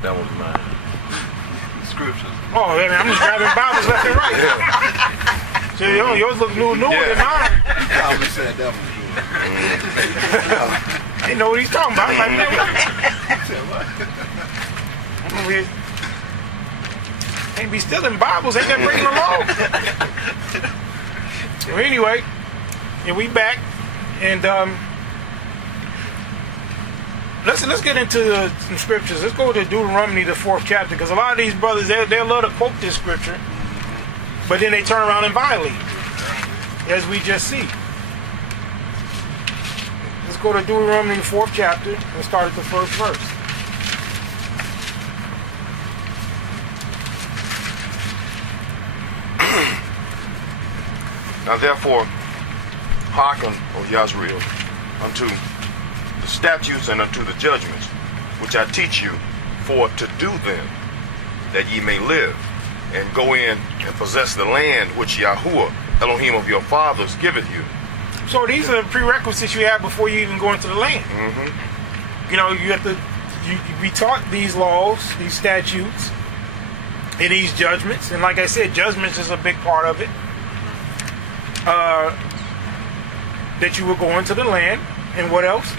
That was mine. Scriptures. Oh, man, I'm just grabbing Bibles left and right. Yeah. So yours look newer than mine. I always said that was good. I didn't know what he's talking about. I'm like, man, What? I'm over here. Ain't be stealing Bibles, ain't that breaking the law? Well, anyway, yeah, we back, and let's get into some scriptures. Let's go to Deuteronomy, the 4th chapter, because a lot of these brothers, they love to quote this scripture, but then they turn around and violate it, as we just see. Let's go to Deuteronomy, the 4th chapter, and start at the 1st verse. Now therefore, hearken, O Yahweh, unto the statutes and unto the judgments, which I teach you, for to do them, that ye may live, and go in and possess the land which Yahudah, Elohim of your fathers, giveth you. So these are the prerequisites you have before you even go into the land. Mm-hmm. You know, you have to be taught these laws, these statutes, and these judgments. And like I said, judgments is a big part of it. That you will go into the land, and what else?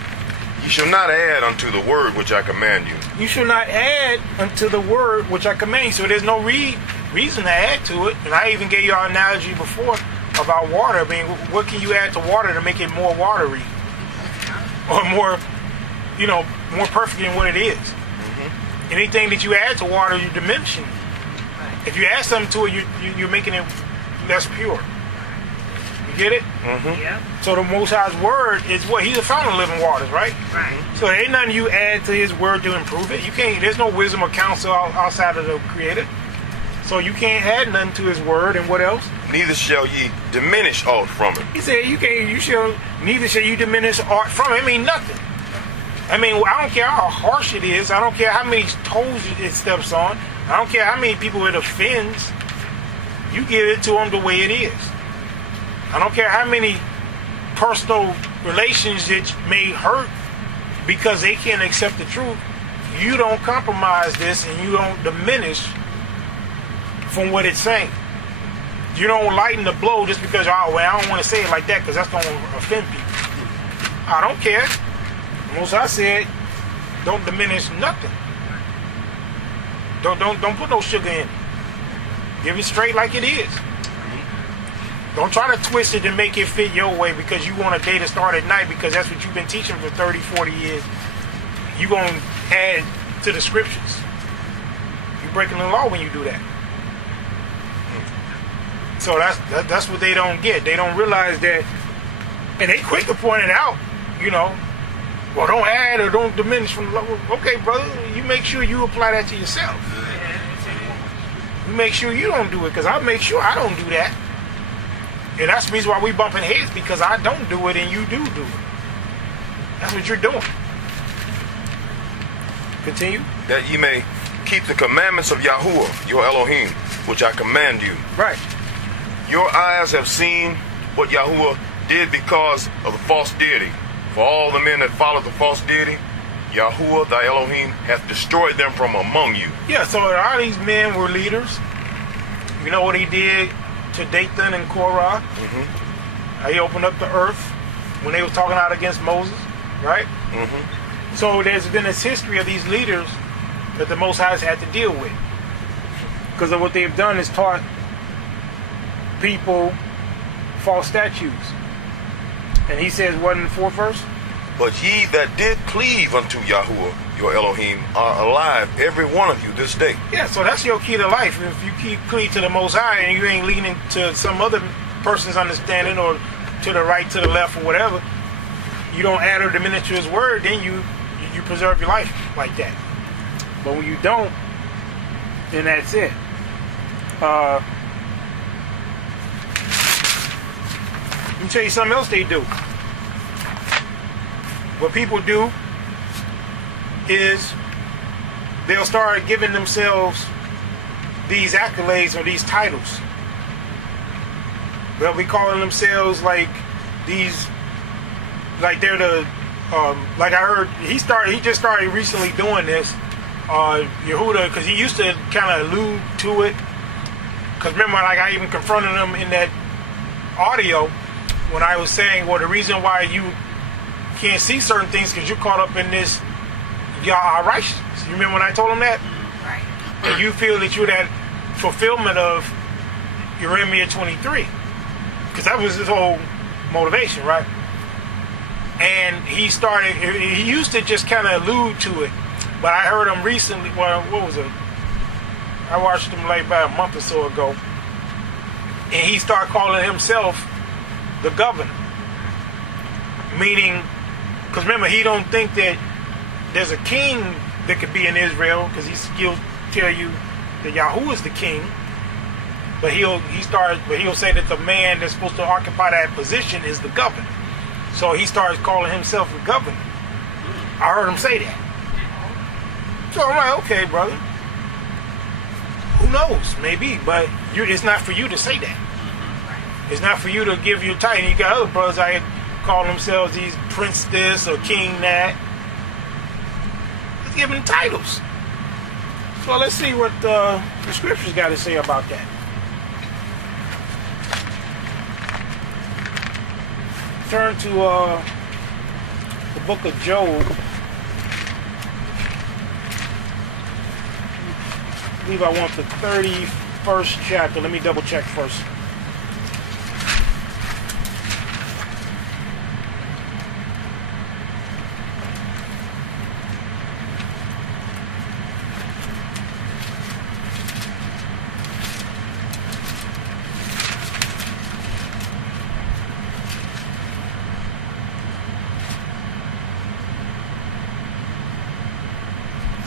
Ye shall not add unto the word which I command you. You shall not add unto the word which I command you. So there's no reason to add to it. And I even gave you an analogy before about water. I mean, what can you add to water to make it more watery? Or more, more perfect than what it is? Mm-hmm. Anything that you add to water, you're diminishing. If you add something to it, you're making it less pure. Get it? Mm-hmm. Yeah. So the Most High's word is what? He's the fountain of living waters, right? Right. So there ain't nothing you add to his word to improve it. You can't. There's no wisdom or counsel outside of the Creator. So you can't add nothing to his word. And what else? Neither shall ye diminish aught from it. He said neither shall you diminish aught from it. I mean nothing. I mean, I don't care how harsh it is. I don't care how many toes it steps on. I don't care how many people it offends. You give it to them the way it is. I don't care how many personal relations that may hurt because they can't accept the truth. You don't compromise this, and you don't diminish from what it's saying. You don't lighten the blow just because, I don't want to say it like that because that's going to offend people. I don't care. Most I said, don't diminish nothing. Don't put no sugar in it. Give it straight like it is. Don't try to twist it and make it fit your way because you want a day to start at night because that's what you've been teaching for 30, 40 years. You're going to add to the scriptures. You're breaking the law when you do that. So that's what they don't get. They don't realize that, and they quick to point it out, well, don't add or don't diminish from the law. Okay, brother, you make sure you apply that to yourself. You make sure you don't do it because I'll make sure I don't do that. And that's the reason why we bumping heads, because I don't do it and you do it. That's what you're doing. Continue. That ye may keep the commandments of Yahudah, your Elohim, which I command you. Right. Your eyes have seen what Yahudah did because of the false deity. For all the men that follow the false deity, Yahudah, thy Elohim, hath destroyed them from among you. Yeah, so all these men were leaders. You know what he did to Dathan and Korah? Mm-hmm. He opened up the earth when they were talking out against Moses, right? Mm-hmm. So there's been this history of these leaders that the Most High has had to deal with. Because of what they've done is taught people false statutes. And he says, what in the 4th verse? But ye that did cleave unto Yahudah, your Elohim, are alive, every one of you, this day. Yeah, so that's your key to life. If you keep cleave to the Most High and you ain't leaning to some other person's understanding or to the right, to the left, or whatever, you don't add or diminish to his word, then you preserve your life like that. But when you don't, then that's it. Let me tell you something else they do. What people do is they'll start giving themselves these accolades or these titles. They'll be calling themselves like these, like they're the, like I heard, he just started recently doing this, Yahudah, because he used to kind of allude to it. Because remember, like I even confronted him in that audio when I was saying, well, the reason why you can't see certain things because you're caught up in this Yah righteousness. You remember when I told him that? Right. And you feel that you're that fulfillment of Jeremiah 23. Because that was his whole motivation, right? And he used to just kind of allude to it. But I heard him recently, well, what was it? I watched him like about a month or so ago. And he started calling himself the governor. Meaning, because remember, he don't think that there's a king that could be in Israel, because he'll tell you that Yahudah is the king. But he'll say that the man that's supposed to occupy that position is the governor. So he starts calling himself the governor. I heard him say that. So I'm like, okay, brother. Who knows? Maybe, but it's not for you to say that. It's not for you to give your title. You got other brothers out here call themselves these prince this or king that. Let's give them titles. So let's see what the scriptures got to say about that. Turn to the book of Job. I believe I want the 31st chapter. Let me double check first.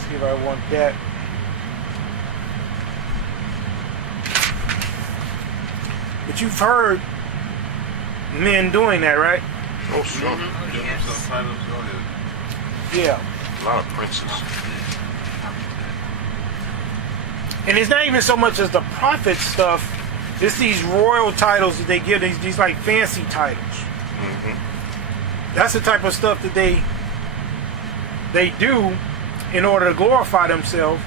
See if I want that. But you've heard men doing that, right? Oh, sure. Yeah. A lot of princes. And it's not even so much as the prophet stuff. It's these royal titles that they give, these like fancy titles. Mm-hmm. That's the type of stuff that they do in order to glorify themselves.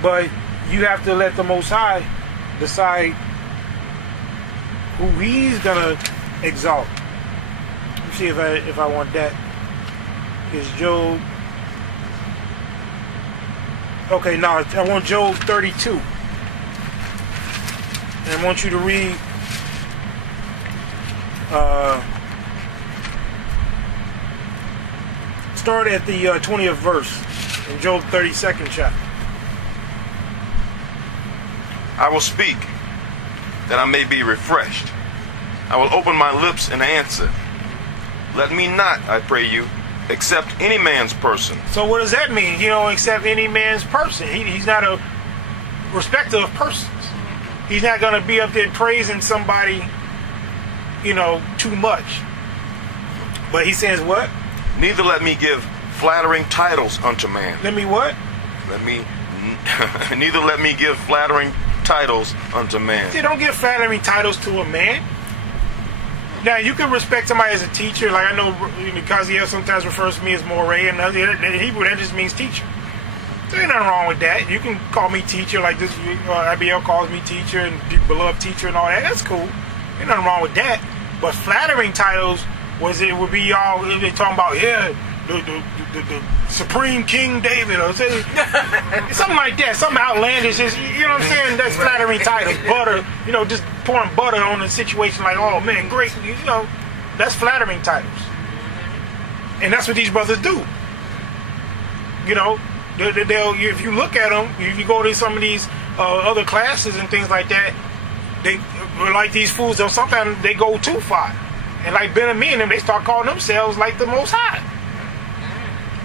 But you have to let the Most High decide who he's gonna exalt. Let me see if I want that. Is Job? Okay, no, I want Job 32, and I want you to read start at the 20th verse in Job 32nd chapter. I will speak, that I may be refreshed. I will open my lips and answer. Let me not, I pray you, accept any man's person. So what does that mean? You don't accept any man's person. He's not a respecter of persons. He's not going to be up there praising somebody, too much. But he says what? Neither let me give flattering titles unto man. Let me what? Neither let me give flattering titles unto man. They don't give flattering titles to a man. Now, you can respect somebody as a teacher. Like I know Kaziel sometimes refers to me as Moray, and in Hebrew that just means teacher. So ain't nothing wrong with that. You can call me teacher like this. IBL calls me teacher and beloved teacher and all that. That's cool. Ain't nothing wrong with that. But flattering titles would be y'all, they talking about, the Supreme King David or something like that, something outlandish. You know what I'm saying? That's flattering titles. Butter, just pouring butter on a situation like, oh man, great. That's flattering titles. And that's what these brothers do. They'll, if you look at them, if you go to some of these other classes and things like that, they like these fools. Sometimes they go too far. And like Ben and me and them, they start calling themselves like the Most High.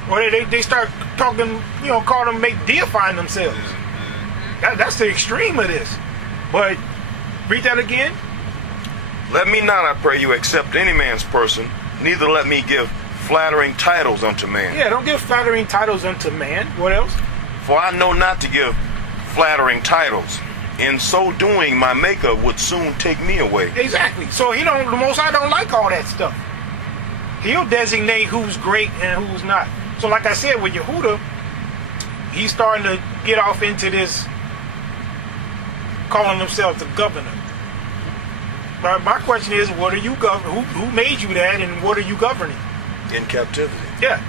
Or they start talking, call them, deifying themselves. That's the extreme of this. But read that again. Let me not, I pray you, accept any man's person, neither let me give flattering titles unto man. Yeah, don't give flattering titles unto man. What else? For I know not to give flattering titles. In so doing, my maker would soon take me away. Exactly. So the Most High don't like all that stuff. He'll designate who's great and who's not. So like I said with Yahudah, he's starting to get off into this, calling themselves the governor. But my question is, what are you who made you that, and what are you governing? In captivity. Yeah.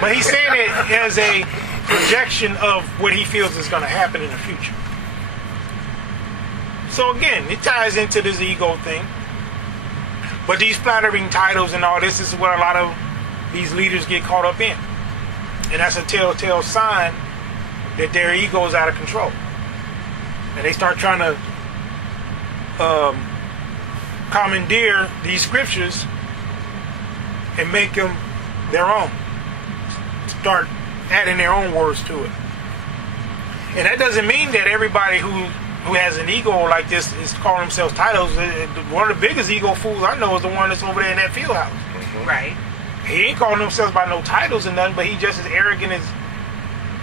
But he's saying it as a projection of what he feels is going to happen in the future. So again, it ties into this ego thing. But these flattering titles and all this is what a lot of these leaders get caught up in. And that's a telltale sign that their ego is out of control. And they start trying to commandeer these scriptures and make them their own. Start adding their own words to it. And that doesn't mean that everybody who has an ego like this is calling themselves titles. One of the biggest ego fools I know is the one that's over there in that field house. Mm-hmm. Right. He ain't calling himself by no titles and nothing, but he just as arrogant as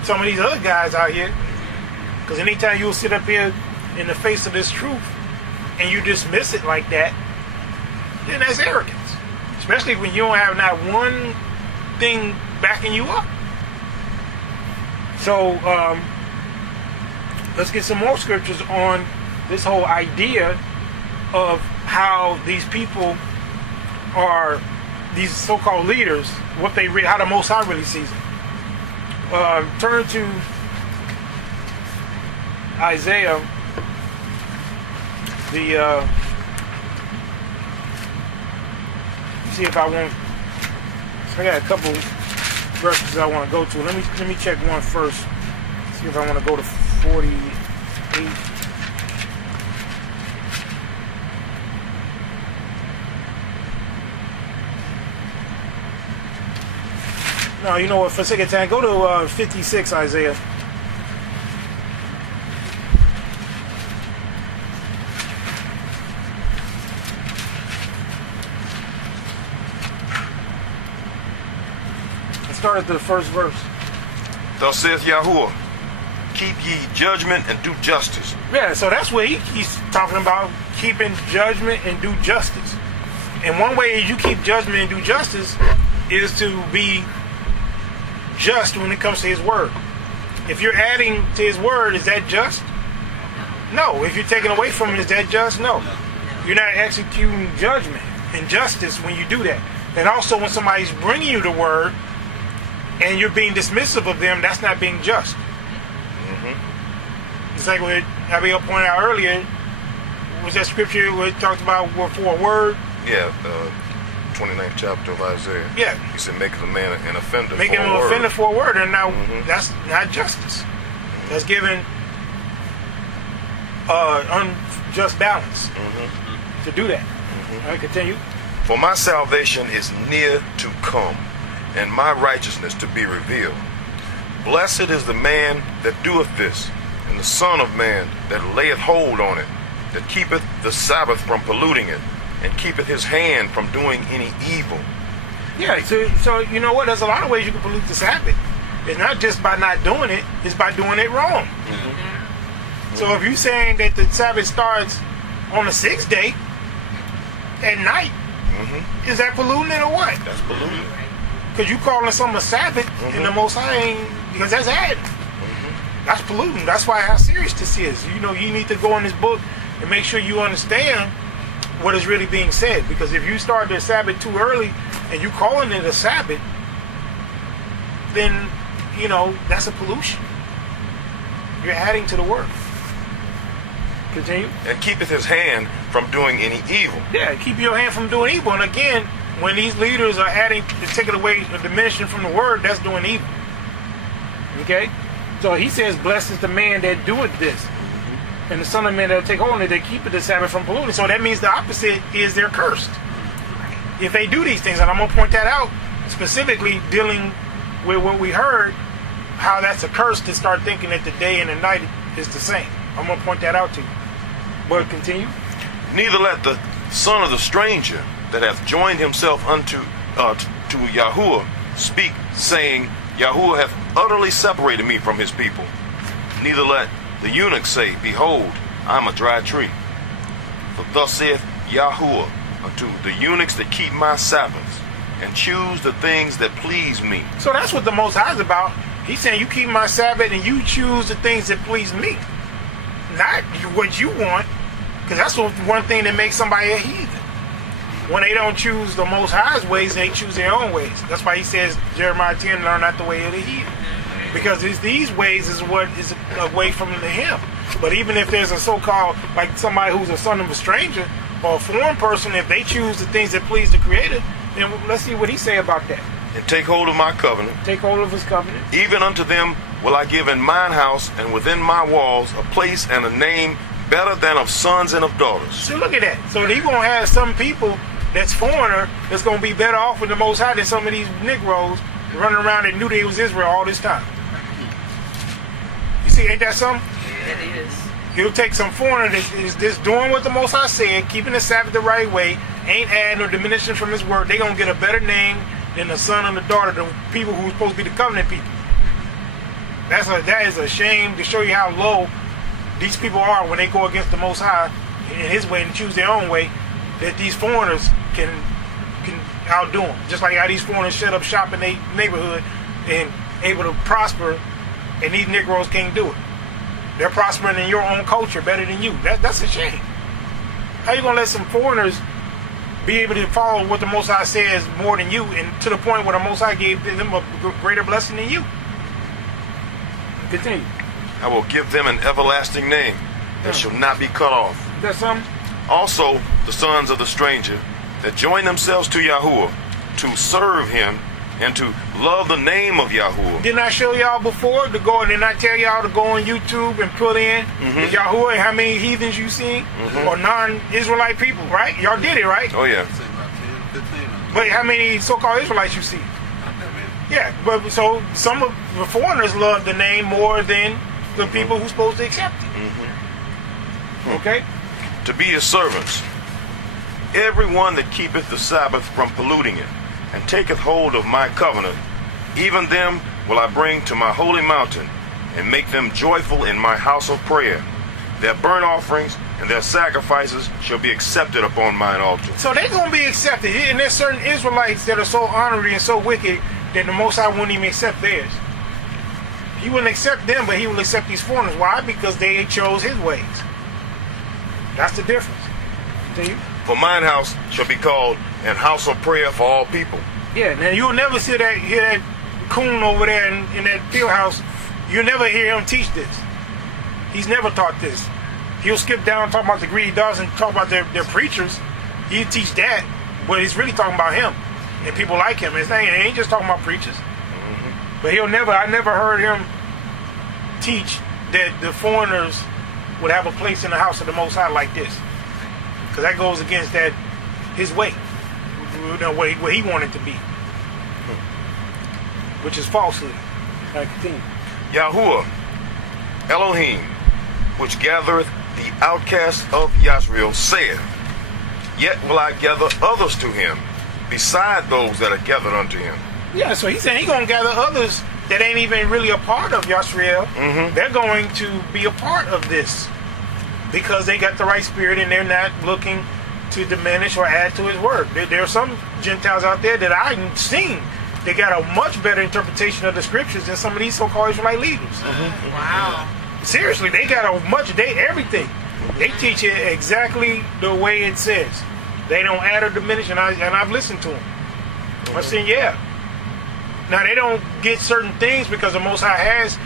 some of these other guys out here. Because anytime you'll sit up here in the face of this truth and you dismiss it like that, then that's arrogance. Especially when you don't have not one thing backing you up. So, let's get some more scriptures on this whole idea of how these people are, these so-called leaders, what they how the Most High really sees them. Turn to Isaiah, see if I want. I got a couple verses I want to go to. Let me check one first. See if I want to go to 48. No, you know what? For a second time, go to 56, Isaiah. Start at the first verse. Thus saith Yahudah, keep ye judgment and do justice. Yeah, so that's what he's talking about, keeping judgment and do justice. And one way you keep judgment and do justice is to be just when it comes to his word. If you're adding to his word, is that just? No. If you're taking away from it, is that just? No. You're not executing judgment and justice when you do that. And also when somebody's bringing you the word, and you're being dismissive of them, that's not being just. Mm-hmm. It's like what Abiel pointed out earlier. Was that scripture where it talked about for a word? Yeah, 29th chapter of Isaiah. Yeah. He said, make a man an offender Making for a him word. an offender for a word. And now Mm-hmm. that's not justice. That's giving unjust balance to do that. All right, continue. For my salvation is near to come, and my righteousness to be revealed. Blessed is the man that doeth this, and the Son of Man that layeth hold on it, that keepeth the Sabbath from polluting it, and keepeth his hand from doing any evil. Yeah, so you know what? There's a lot of ways you can pollute the Sabbath. It's not just by not doing it, it's by doing it wrong. Mm-hmm. So if you're saying that the Sabbath starts on the 6th day at night, is that polluting it or what? That's polluting. Because you calling something a Sabbath and the Most High ain't, because that's adding. That's polluting. That's why how serious this is. You know, you need to go in this book and make sure you understand what is really being said. Because if you start the Sabbath too early and you calling it a Sabbath, then, you know, that's a pollution. You're adding to the word. Continue. And keepeth his hand from doing any evil. Yeah, keep your hand from doing evil. And again, when these leaders are adding, taking away or diminishing from the word, that's doing evil. Okay? So he says, blessed is the man that doeth this. And the Son of Man that will take hold of it, that keepeth the Sabbath from polluting. So that means the opposite is they're cursed. If they do these things, and I'm going to point that out, specifically dealing with what we heard, how that's a curse to start thinking that the day and the night is the same. I'm going to point that out to you. But continue. Neither let the son of the stranger that hath joined himself unto to Yahudah speak, saying, Yahudah hath utterly separated me from his people. Neither let the eunuch say, behold, I am a dry tree. For thus saith Yahudah unto the eunuchs that keep my Sabbaths, and choose the things that please me. So that's what the Most High is about. He's saying you keep my Sabbath and you choose the things that please me, not what you want, because that's one thing that makes somebody a heathen. When they don't choose the Most High's ways, they choose their own ways. That's why he says, Jeremiah 10, learn not the way of the heathen. Because these ways is what is away from him. But even if there's a so-called, like somebody who's a son of a stranger or a foreign person, if they choose the things that please the Creator, then let's see what he say about that. And take hold of my covenant. Take hold of his covenant. Even unto them will I give in mine house and within my walls a place and a name better than of sons and of daughters. So look at that. So he's going to have some people that's foreigner that's going to be better off with the Most High than some of these Negroes running around and knew they was Israel all this time. You see, ain't that something? It is. He'll take some foreigner that is just doing what the Most High said, keeping the Sabbath the right way, ain't adding or diminishing from his word. They're going to get a better name than the son and the daughter, the people who are supposed to be the covenant people. That is a shame to show you how low these people are when they go against the Most High in his way and choose their own way, that these foreigners can outdo them. Just like how these foreigners shut up shop in their neighborhood and able to prosper, and these Negroes can't do it. They're prospering in your own culture better than you. That's a shame. How you going to let some foreigners be able to follow what the Most High says more than you, and to the point where the Most High gave them a greater blessing than you? Continue. I will give them an everlasting name that shall not be cut off. Is that something? Also, the sons of the stranger that join themselves to Yahudah to serve him and to love the name of Yahudah. Didn't I show y'all before to go? Didn't I tell y'all to go on YouTube and put in the Yahudah and how many heathens you see or non-Israelite people? Right? Y'all did it, right? Oh yeah. I'd say about 10, 15 of them. But how many so-called Israelites you see? Not that many. Yeah, but so some of the foreigners love the name more than the people who's supposed to accept it. Okay? To be his servants. Everyone that keepeth the Sabbath from polluting it, and taketh hold of my covenant, even them will I bring to my holy mountain, and make them joyful in my house of prayer. Their burnt offerings and their sacrifices shall be accepted upon mine altar. So they're going to be accepted. And there's certain Israelites that are so honorary and so wicked that the Most High wouldn't even accept theirs. He wouldn't accept them, but he will accept these foreigners. Why? Because they chose his ways. That's the difference. See? For mine house shall be called an house of prayer for all people. Yeah, now you'll never hear that coon over there in that field house. You'll never hear him teach this. He's never taught this. He'll skip down and talk about the greedy dogs and talk about their preachers. He'll teach that, but he's really talking about him and people like him. It ain't just talking about preachers. But I never heard him teach that the foreigners would have a place in the house of the Most High like this. Because that goes against his way. What he wanted to be. Which is falsehood. I continue. Yahudah, Elohim, which gathereth the outcasts of Yisrael, saith, Yet will I gather others to him, beside those that are gathered unto him. Yeah, so he's saying he's going to gather others that ain't even really a part of Yisrael. They're going to be a part of this because they got the right spirit and they're not looking to diminish or add to his word. There are some Gentiles out there that I've seen. They got a much better interpretation of the scriptures than some of these so-called Israelite leaders. Wow. Seriously, they got everything. They teach it exactly the way it says. They don't add or diminish, and I've listened to them. I've seen, yeah. Now, they don't get certain things because the Most High has.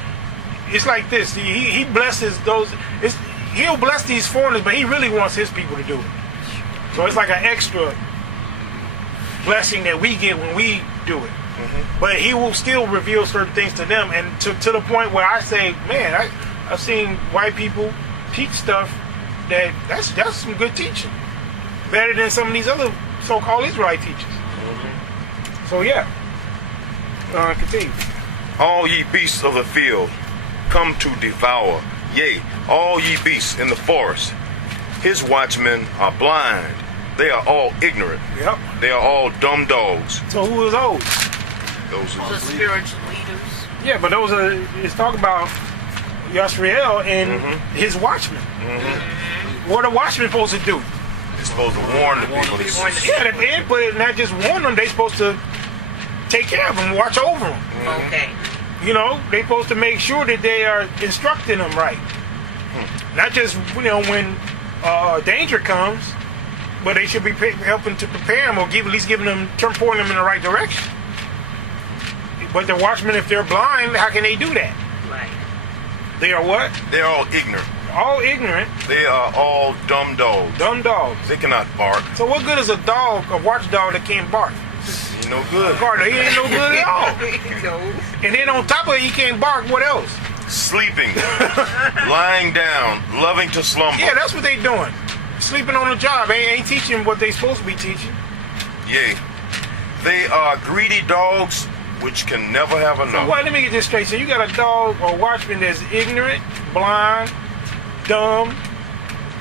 It's like this. He blesses those. He'll bless these foreigners, but he really wants his people to do it. So it's like an extra blessing that we get when we do it. But he will still reveal certain things to them, and to the point where I say, man, I've seen white people teach stuff that's some good teaching. Better than some of these other so-called Israelite teachers. So yeah. Continue. All ye beasts of the field, come to devour. Yea, all ye beasts in the forest. His watchmen are blind. They are all ignorant. Yep. They are all dumb dogs. So who are those? Those The spiritual leaders. Yeah, but those are, it's talking about Yisrael and his watchmen. What are watchmen supposed to do? They're supposed to warn the people. But not just warn them, they're supposed to take care of them, watch over them. Okay. You know, they're supposed to make sure that they are instructing them right. Not just, when danger comes, but they should be helping to prepare them or at least pointing them in the right direction. But the watchmen, if they're blind, how can they do that? Right. They are what? They're all ignorant. All ignorant. They are all dumb dogs. Dumb dogs. They cannot bark. So what good is a watchdog that can't bark? He no good. Carter, he ain't no good at all. No. And then on top of it, he can't bark. What else? Sleeping, lying down, loving to slumber. Yeah, that's what they doing. Sleeping on the job. They ain't teaching what they supposed to be teaching. Yea. They are greedy dogs which can never have enough. So let me get this straight. So you got a dog or watchman that's ignorant, blind, dumb,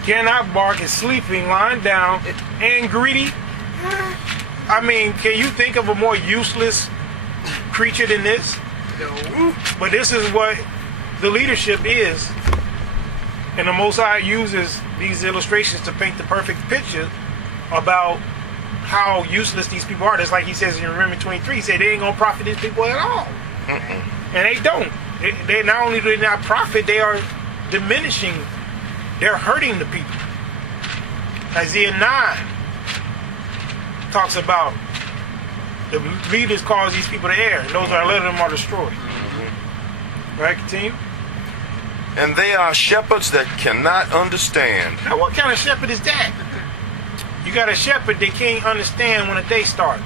cannot bark, is sleeping, lying down, and greedy. I mean, can you think of a more useless creature than this? No. But this is what the leadership is. And the Most High uses these illustrations to paint the perfect picture about how useless these people are. Just like he says in Romans 23, he said they ain't going to profit these people at all. And they don't. They not only do they not profit, they are diminishing. They're hurting the people. Isaiah 9 talks about the leaders cause these people to err, and those that are led them are destroyed. Right, continue. And they are shepherds that cannot understand. Now, what kind of shepherd is that? You got a shepherd that can't understand when the day starts.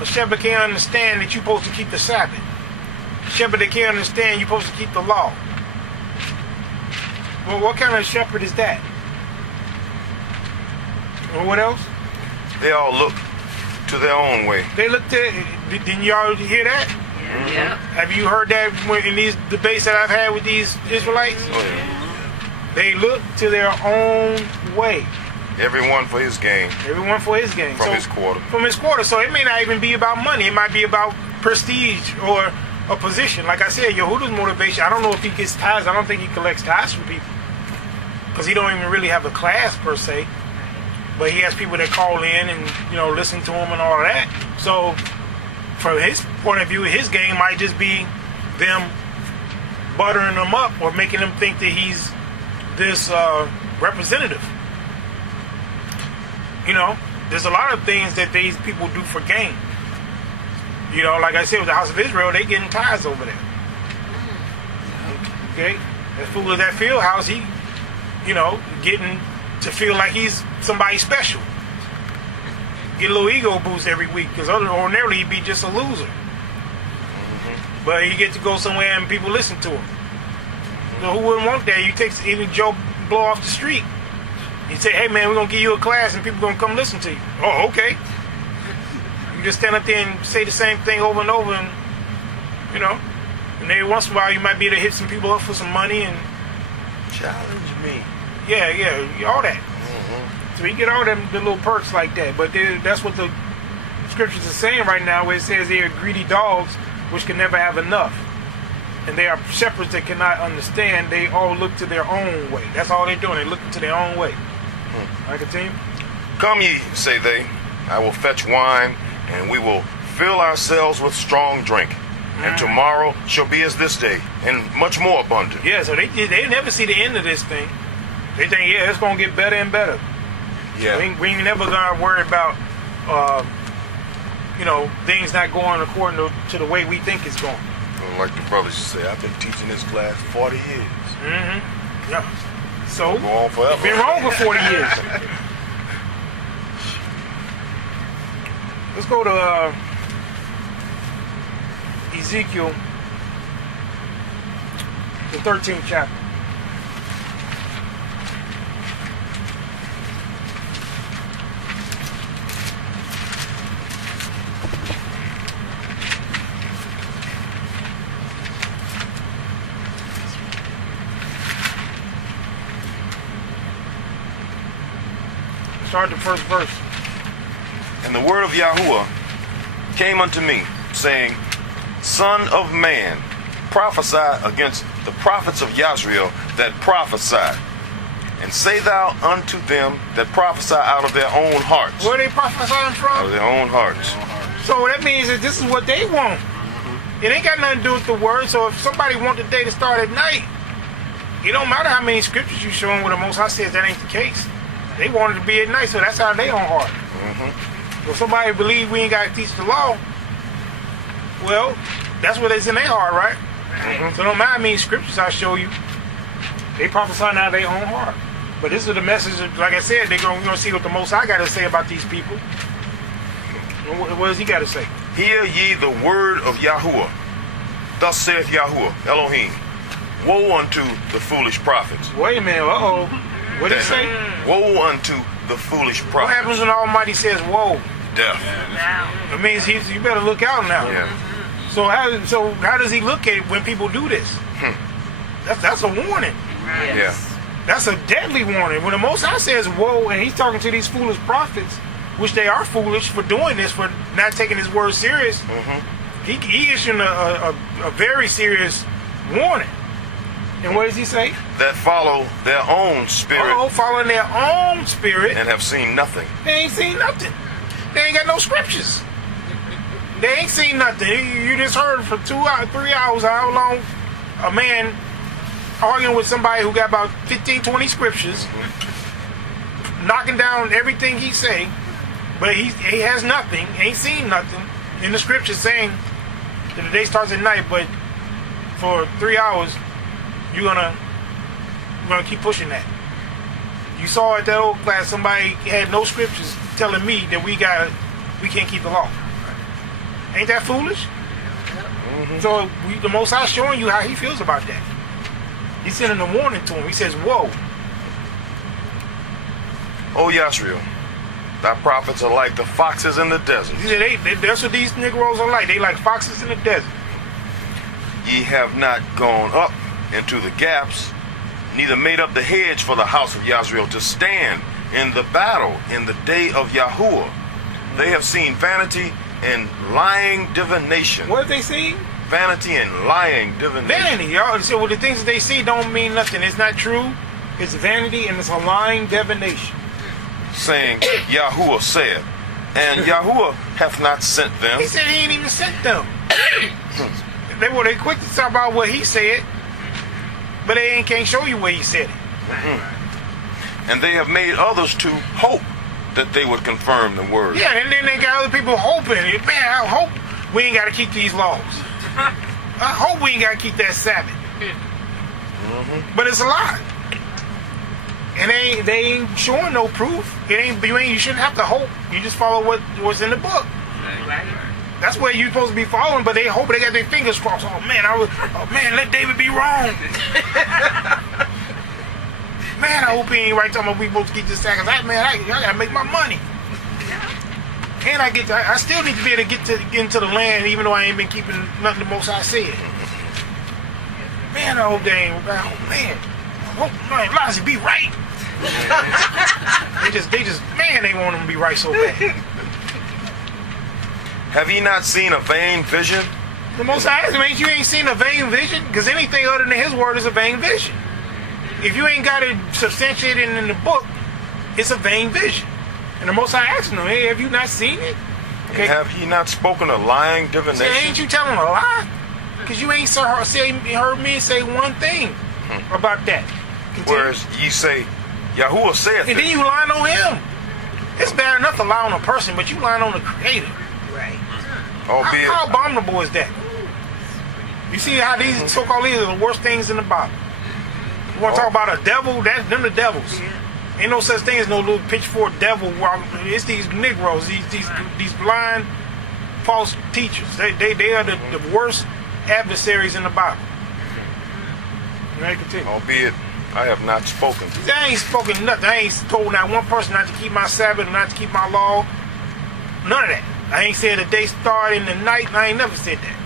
A shepherd can't understand that you're supposed to keep the Sabbath. A shepherd that can't understand you're supposed to keep the law. Well, what kind of shepherd is that? Well, what else? They all look to their own way. They looked at. Didn't y'all hear that? Yeah. Have you heard that in these debates that I've had with these Israelites? Oh, yeah. They look to their own way. Everyone for his gain. Everyone for his gain. From his quarter. From his quarter. So it may not even be about money. It might be about prestige or a position. Like I said, Yahudah's motivation, I don't know if he gets tithes. I don't think he collects tithes from people. Because he don't even really have a class per se. But he has people that call in and, listen to him and all of that. So from his point of view, his game might just be them buttering him up or making him think that he's this representative. There's a lot of things that these people do for gain. Like I said, with the house of Israel, they getting tithes over there. Okay? As fool as that field house, he, getting to feel like he's somebody special. Get a little ego boost every week, because ordinarily he'd be just a loser. But he gets to go somewhere and people listen to him. So who wouldn't want that? You take even Joe Blow off the street. You say, hey man, we're going to give you a class and people going to come listen to you. Oh, okay. You just stand up there and say the same thing over and over and, and every once in a while you might be able to hit some people up for some money and Challenge me. Yeah, all that. So you get all them the little perks like that. But that's what the scriptures are saying right now, where it says they are greedy dogs which can never have enough. And they are shepherds that cannot understand. They all look to their own way. That's all they're doing. They're looking to their own way. I continue? Come ye, say they, I will fetch wine, and we will fill ourselves with strong drink. And tomorrow shall be as this day, and much more abundant. Yeah, so they never see the end of this thing. They think, it's going to get better and better. Yeah. We ain't never going to worry about, things not going according to the way we think it's going. Like the brothers used to say, I've been teaching this class 40 years. Yeah. So, Go on forever. it's been wrong for 40 years. Let's go to Ezekiel, the 13th chapter. Start the first verse. And the word of Yahudah came unto me, saying, Son of man, prophesy against the prophets of Yasrael that prophesy, and say thou unto them that prophesy out of their own hearts. Where are they prophesying from? Out of their own hearts. So that means that this is what they want. It ain't got nothing to do with the word. So if somebody want the day to start at night, it don't matter how many scriptures you show them where the Most High says that ain't the case. They want it to be at night, so that's how they on heart. If somebody believe we ain't got to teach the law, well, that's what it's in their heart, right? So no matter how many scriptures I show you, they prophesy out of their own heart. But this is the message, like I said, we're going to see what the Most High got to say about these people. What does he got to say? Hear ye the word of Yahuwah. Thus saith Yahuwah, Elohim, woe unto the foolish prophets. Wait a minute, what did he say? Woe unto the foolish prophets. What happens when the Almighty says, woe? Death. It means you better look out now. Yeah. So how does he look at it when people do this? That's a warning. Yeah. That's a deadly warning. When the Most High says woe, and he's talking to these foolish prophets, which they are foolish for doing this, for not taking his word serious, he issued a very serious warning. And what does he say? That follow their own spirit. Following their own spirit. And have seen nothing. They ain't seen nothing. They ain't got no scriptures. They ain't seen nothing. You just heard for 2 hours, 3 hours how long a man arguing with somebody who got about 15, 20 scriptures, knocking down everything he say, but he has nothing, ain't seen nothing in the scriptures saying that the day starts at night, but for 3 hours you're gonna keep pushing that. You saw at that old class somebody had no scriptures telling me that we can't keep the law. Ain't that foolish? So the Most High showing you how he feels about that. He's sending a warning to him. He says, whoa. O Yashriel, thy prophets are like the foxes in the desert. He said, that's what these Negroes are like. They like foxes in the desert. Ye have not gone up into the gaps, neither made up the hedge for the house of Yashriel to stand in the battle in the day of Yahuwah. They have seen vanity and lying divination. What have they seen? Vanity and lying divination. Vanity, y'all. So the things that they see don't mean nothing. It's not true. It's vanity and it's a lying divination. Saying, Yahuwah said, and Yahuwah hath not sent them. He said he ain't even sent them. They quick to talk about what he said, but they can't show you where he said it. And they have made others to hope that they would confirm the word. Yeah, and then they got other people hoping. Man, I hope we ain't got to keep these laws. I hope we ain't got to keep that Sabbath. But it's a lie. And they ain't showing no proof. You shouldn't have to hope. You just follow what's in the book. Right. That's where you're supposed to be following. But they hope they got their fingers crossed. Oh man, let David be wrong. Man, I hope he ain't right talking about we supposed to keep this Sabbath. I gotta make my money. And I still need to be able to get into the land, even though I ain't been keeping nothing the Most High said. Man, I hope they ain't. Oh man, I hope Lozzie be right. they want him to be right so bad. Have ye not seen a vain vision? The Most High asked him, you ain't seen a vain vision? Because anything other than his word is a vain vision. If you ain't got it substantiated in the book, it's a vain vision. And the Most High asked him, hey, have you not seen it? Okay. Have he not spoken a lying divination? Say, ain't you telling a lie? Because you ain't heard me say one thing about that. Continue. Whereas ye say, Yahuwah saith and then you lying on him. It's bad enough to lie on a person, but you lying on the Creator. Right. Albeit, How abominable is that? You see how these so-called leaders are the worst things in the Bible. You want to talk about a devil? Them the devils. Ain't no such thing as no little pitchfork devil. It's these Negroes, these blind, false teachers. They are the worst adversaries in the Bible. Continue. albeit I have not spoken to you. I ain't spoken nothing. I ain't told not one person not to keep my Sabbath, not to keep my law. None of that. I ain't said the day start in the night. I ain't never said that.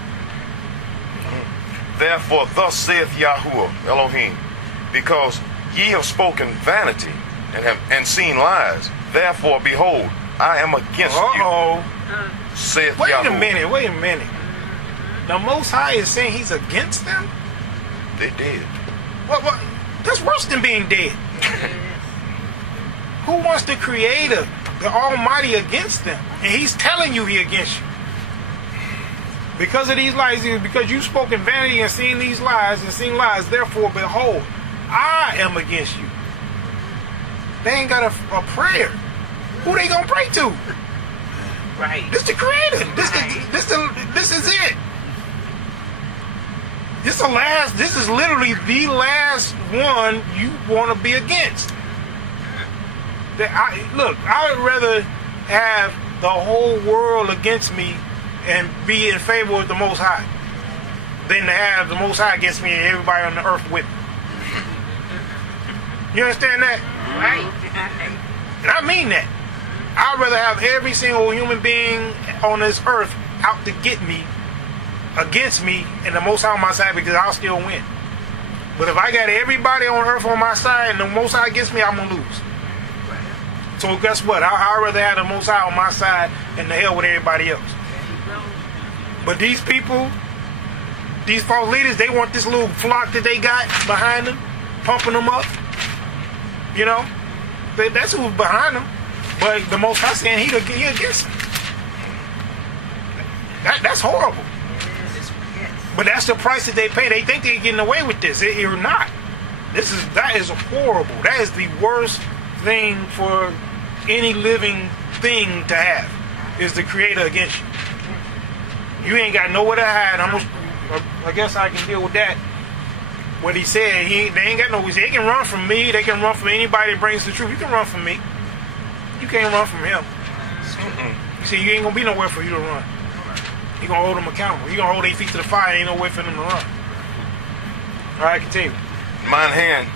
Therefore, thus saith Yahuwah, Elohim, because ye have spoken vanity and seen lies. Therefore, behold, I am against you, saith Wait Yahuwah. Wait a minute. The Most High is saying he's against them? They did. What? That's worse than being dead. Who wants the Creator, the Almighty, against them? And he's telling you he against you. Because of these lies, because you spoke in vanity and seen these lies and seen lies, therefore, behold, I am against you. They ain't got a prayer. Who they gonna pray to? Right. This the Creator. This is it. This is literally the last one you want to be against. I would rather have the whole world against me and be in favor of the Most High than to have the Most High against me and everybody on the earth with me. You understand that? Right. And I mean that. I'd rather have every single human being on this earth out to get me, against me, and the Most High on my side, because I'll still win. But if I got everybody on earth on my side and the Most High against me, I'm going to lose. So guess what? I'd rather have the Most High on my side and the hell with everybody else. But these people, these false leaders, they want this little flock that they got behind them, pumping them up. You know? That's who's behind them. But the Most High saying he against them. That's horrible. But that's the price that they pay. They think they're getting away with this. You're not. That is horrible. That is the worst thing for any living thing to have, is the Creator against you. You ain't got nowhere to hide. I guess I can deal with that. What he said, they ain't got no. They can run from me. They can run from anybody that brings the truth. You can run from me. You can't run from him. You see, you ain't gonna be nowhere for you to run. You gonna hold them accountable. You gonna hold their feet to the fire. Ain't no way for them to run. All right, continue. Mine hand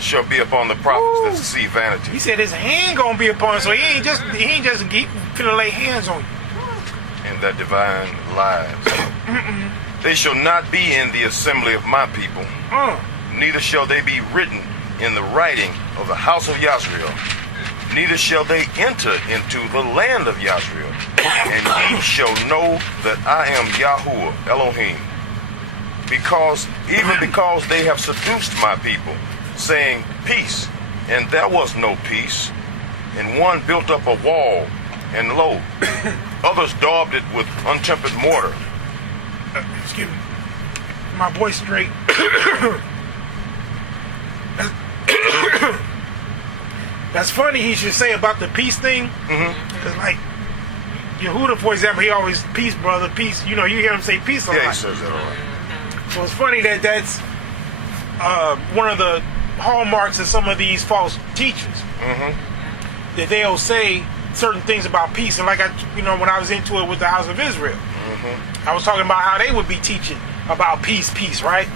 shall be upon the prophets that see vanity. He said his hand gonna be upon him, so he ain't just finna lay hands on you. And that divine lies. They shall not be in the assembly of my people, neither shall they be written in the writing of the house of Yahweh, neither shall they enter into the land of Yahweh. And ye shall know that I am Yahudah Elohim, because they have seduced my people, saying peace, and there was no peace. And one built up a wall, and lo, others daubed it with untempered mortar. Excuse me. My voice straight. That's funny he should say about the peace thing. Because like Yahudah, for example, he always, peace, brother, peace. You know, you hear him say peace a lot. Yeah, he says that a lot. So it's funny that that's one of the hallmarks of some of these false teachers. That they'll say certain things about peace. And like when I was into it with the house of Israel, I was talking about how they would be teaching about peace, right?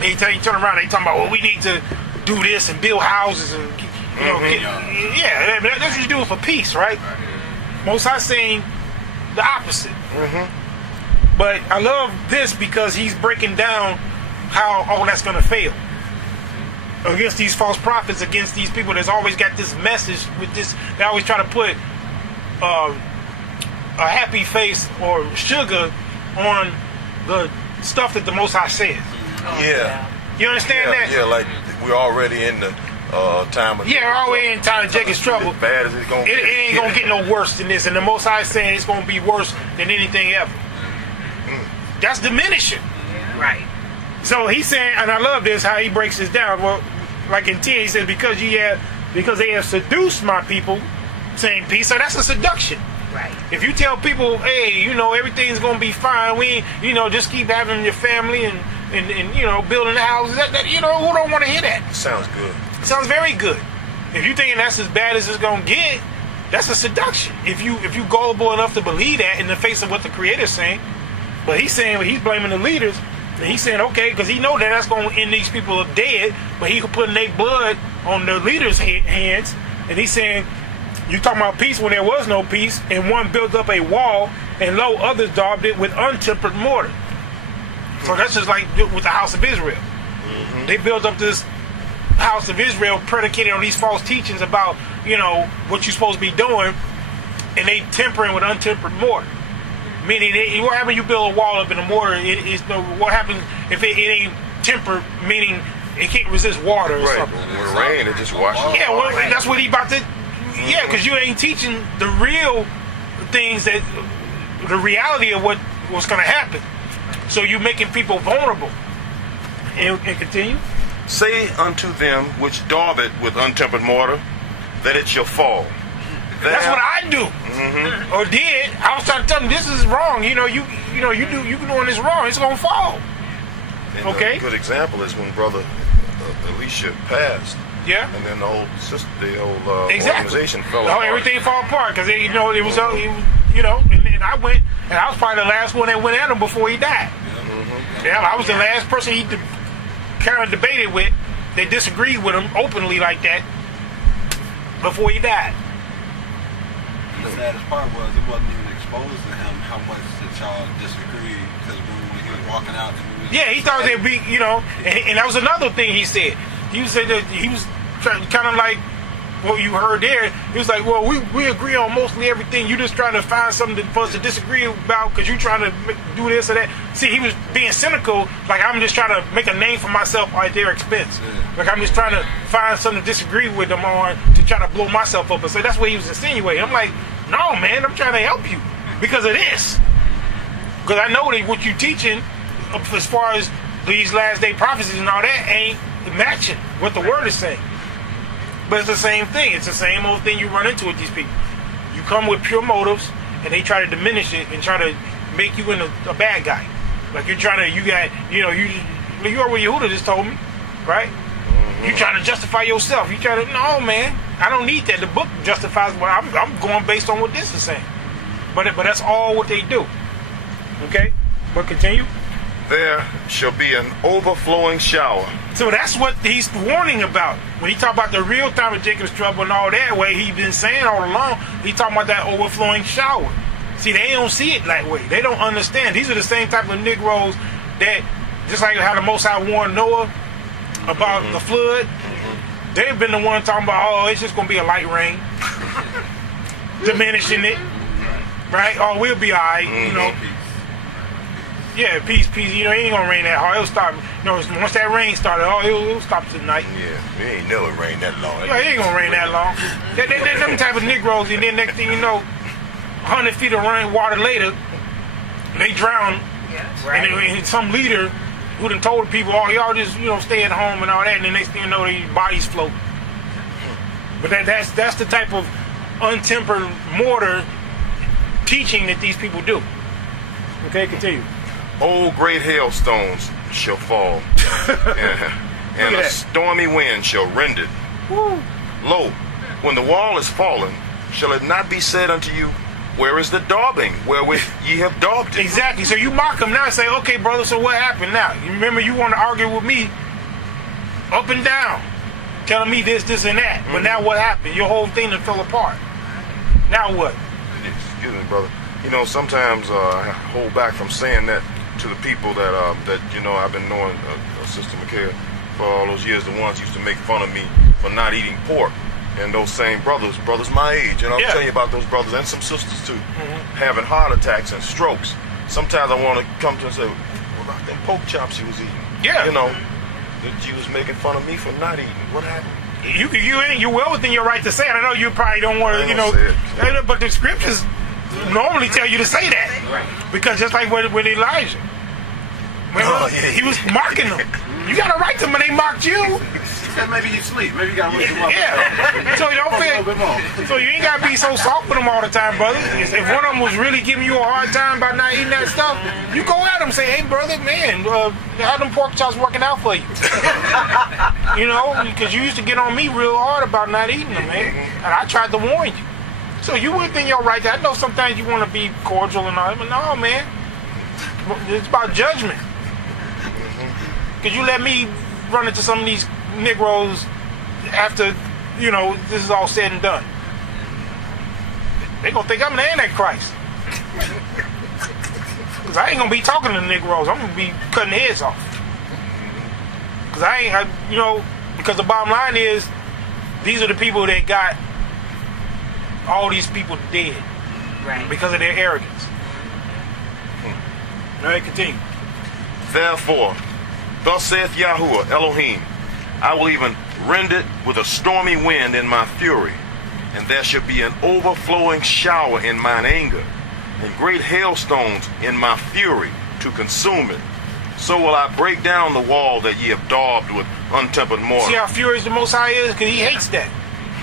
They turn around, they talking about, well, we need to do this and build houses and that's what you're doing for peace, right? Most High saying the opposite. But I love this because he's breaking down how all that's going to fail against these false prophets, against these people that's always got this message with this. They always try to put a happy face or sugar on the stuff that the Most High says. You understand that? Yeah, like we're already in the time of... Yeah, we're already in time of Jacob's trouble. As bad as it's going to It ain't going to get no worse than this. And the Most High is saying it's going to be worse than anything ever. That's diminishing. Right. So he's saying, and I love this, how he breaks this down. Well, like in 10, he says, because they have seduced my people, saying peace. So that's a seduction. Right. If you tell people, hey, everything's going to be fine, we, just keep having your family and building the houses, who don't want to hear that? Sounds good. It sounds very good. If you thinking that's as bad as it's going to get, that's a seduction. If you gullible enough to believe that in the face of what the Creator's saying. But he's saying, he's blaming the leaders, and he's saying, okay, because he know that's going to end these people up dead, but he could put their blood on the leaders' hands. And he's saying, you talking about peace when there was no peace, and one built up a wall, and lo, others daubed it with untempered mortar. So that's just like with the house of Israel. They built up this house of Israel predicated on these false teachings about, what you're supposed to be doing, and they tempering with untempered mortar. Meaning, what happens if you build a wall up in the mortar? What happens if it ain't tempered, meaning it can't resist water or something? When it rains, it just washes. Yeah, well, that's what he about to... Yeah, because you ain't teaching the real things, that the reality of what what's going to happen. So you're making people vulnerable. And continue. Say unto them which daub it with untempered mortar, that it shall fall. That's what I do, or did. I was trying to tell them this is wrong. You doing this wrong. It's gonna fall. And Okay. A good example is when Brother Elisha passed. Yeah. And then the whole Exactly. organization fell Oh, apart. everything fall apart because it was and I went, and I was probably the last one that went at him before he died. Yeah, I was the last person he kind of debated with that disagreed with him openly like that before he died. The saddest part was it wasn't even exposed to him how much that y'all disagreed, because when he was walking out, Yeah, he thought they'd be, and that was another thing he said. He said that he was kind of like what you heard there. He was like, well, we agree on mostly everything. You just trying to find something for us to disagree about because you trying to do this or that. See, he was being cynical, like I'm just trying to make a name for myself at their expense. Like I'm just trying to find something to disagree with them on to try to blow myself up. And so that's what he was insinuating. I'm like, no, man, I'm trying to help you because of this. Because I know that what you're teaching as far as these last day prophecies and all that ain't matching what the word is saying. But it's the same thing. It's the same old thing you run into with these people. You come with pure motives, and they try to diminish it and try to make you into a bad guy. Like you're trying to, you heard what Yahudah just told me, right? You trying to justify yourself. You trying to, no, man, I don't need that. The book justifies what I'm going based on what this is saying. But that's all what they do. Okay? But continue. There shall be an overflowing shower. So that's what he's warning about. When he talk about the real time of Jacob's trouble and all that way, he been saying all along, he talking about that overflowing shower. See, they don't see it that way. They don't understand. These are the same type of Negroes that, just like how the Most High warned Noah about the flood, they've been the one talking about, oh, it's just going to be a light rain. Diminishing it. Right? Oh, we'll be all right, Yeah, peace. It ain't gonna rain that hard. It'll stop. Once that rain started, it'll stop tonight. Yeah, it ain't never rained that long. Yeah, it ain't gonna rain that long. They're them type of Negroes, and then next thing you know, 100 feet of rain water later, they drown. Right. And some leader who done told people, oh, y'all just stay at home and all that, and the next thing you know, their bodies float. But that's the type of untempered mortar teaching that these people do. Okay, continue. Old great hailstones shall fall, and a stormy wind shall rend it. Woo. Lo, when the wall is fallen, shall it not be said unto you, where is the daubing wherewith ye have daubed it? Exactly. So you mock them now and say, okay, brother, so what happened now? You remember you want to argue with me up and down, telling me this, and that. But now what happened? Your whole thing done fell apart. Now what? Excuse me, brother. Sometimes I hold back from saying that to the people that I've been knowing Sister Micaiah for all those years, the ones who used to make fun of me for not eating pork. And those same brothers my age, and I'll tell you about those brothers and some sisters too, having heart attacks and strokes. Sometimes I want to come to them and say, what about them pork chops you was eating? Yeah. That you was making fun of me for not eating. What happened? You're well within your right to say it. I know you probably don't want to, but the scriptures normally tell you to say that. Because just like with Elijah. He was mocking them. You got a right to them, and they mocked you. Maybe you sleep. Maybe you got to wake them up. Yeah. So you don't feel. So you ain't got to be so soft with them all the time, brother. If one of them was really giving you a hard time about not eating that stuff, you go at them and say, hey, brother, man, how them pork chops working out for you? Because you used to get on me real hard about not eating them, man. And I tried to warn you. So you within your right. I know sometimes you want to be cordial and all that, but no, man. It's about judgment. Because you let me run into some of these Negroes after, this is all said and done. They gonna think I'm the Antichrist. Because I ain't gonna be talking to the Negroes. I'm gonna be cutting heads off. Because because the bottom line is, these are the people that got all these people dead. Right. Because of their arrogance. All right, continue. Therefore, thus saith Yahudah Elohim, I will even rend it with a stormy wind in my fury, and there shall be an overflowing shower in mine anger, and great hailstones in my fury to consume it. So will I break down the wall that ye have daubed with untempered mortar. See how furious the Most High is? Because he hates that.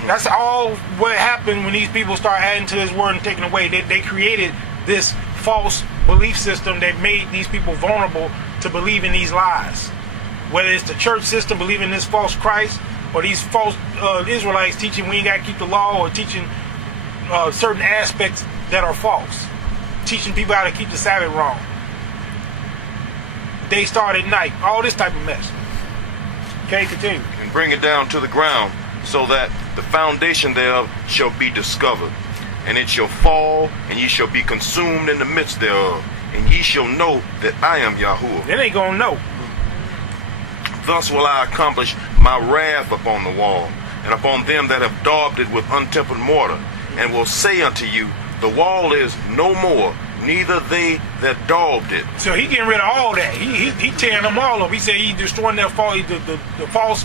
That's all what happened when these people start adding to his word and taking away. They created this false belief system that made these people vulnerable to believe in these lies. Whether it's the church system believing this false Christ, or these false Israelites teaching we ain't got to keep the law, or teaching certain aspects that are false. Teaching people how to keep the Sabbath wrong. Day start at night. All this type of mess. Okay, continue. And bring it down to the ground, so that the foundation thereof shall be discovered. And it shall fall, and ye shall be consumed in the midst thereof. And ye shall know that I am Yahudah. They ain't gonna know. Thus will I accomplish my wrath upon the wall, and upon them that have daubed it with untempered mortar, and will say unto you, the wall is no more, neither they that daubed it. So he getting rid of all that. He tearing them all up. He said he destroying their the false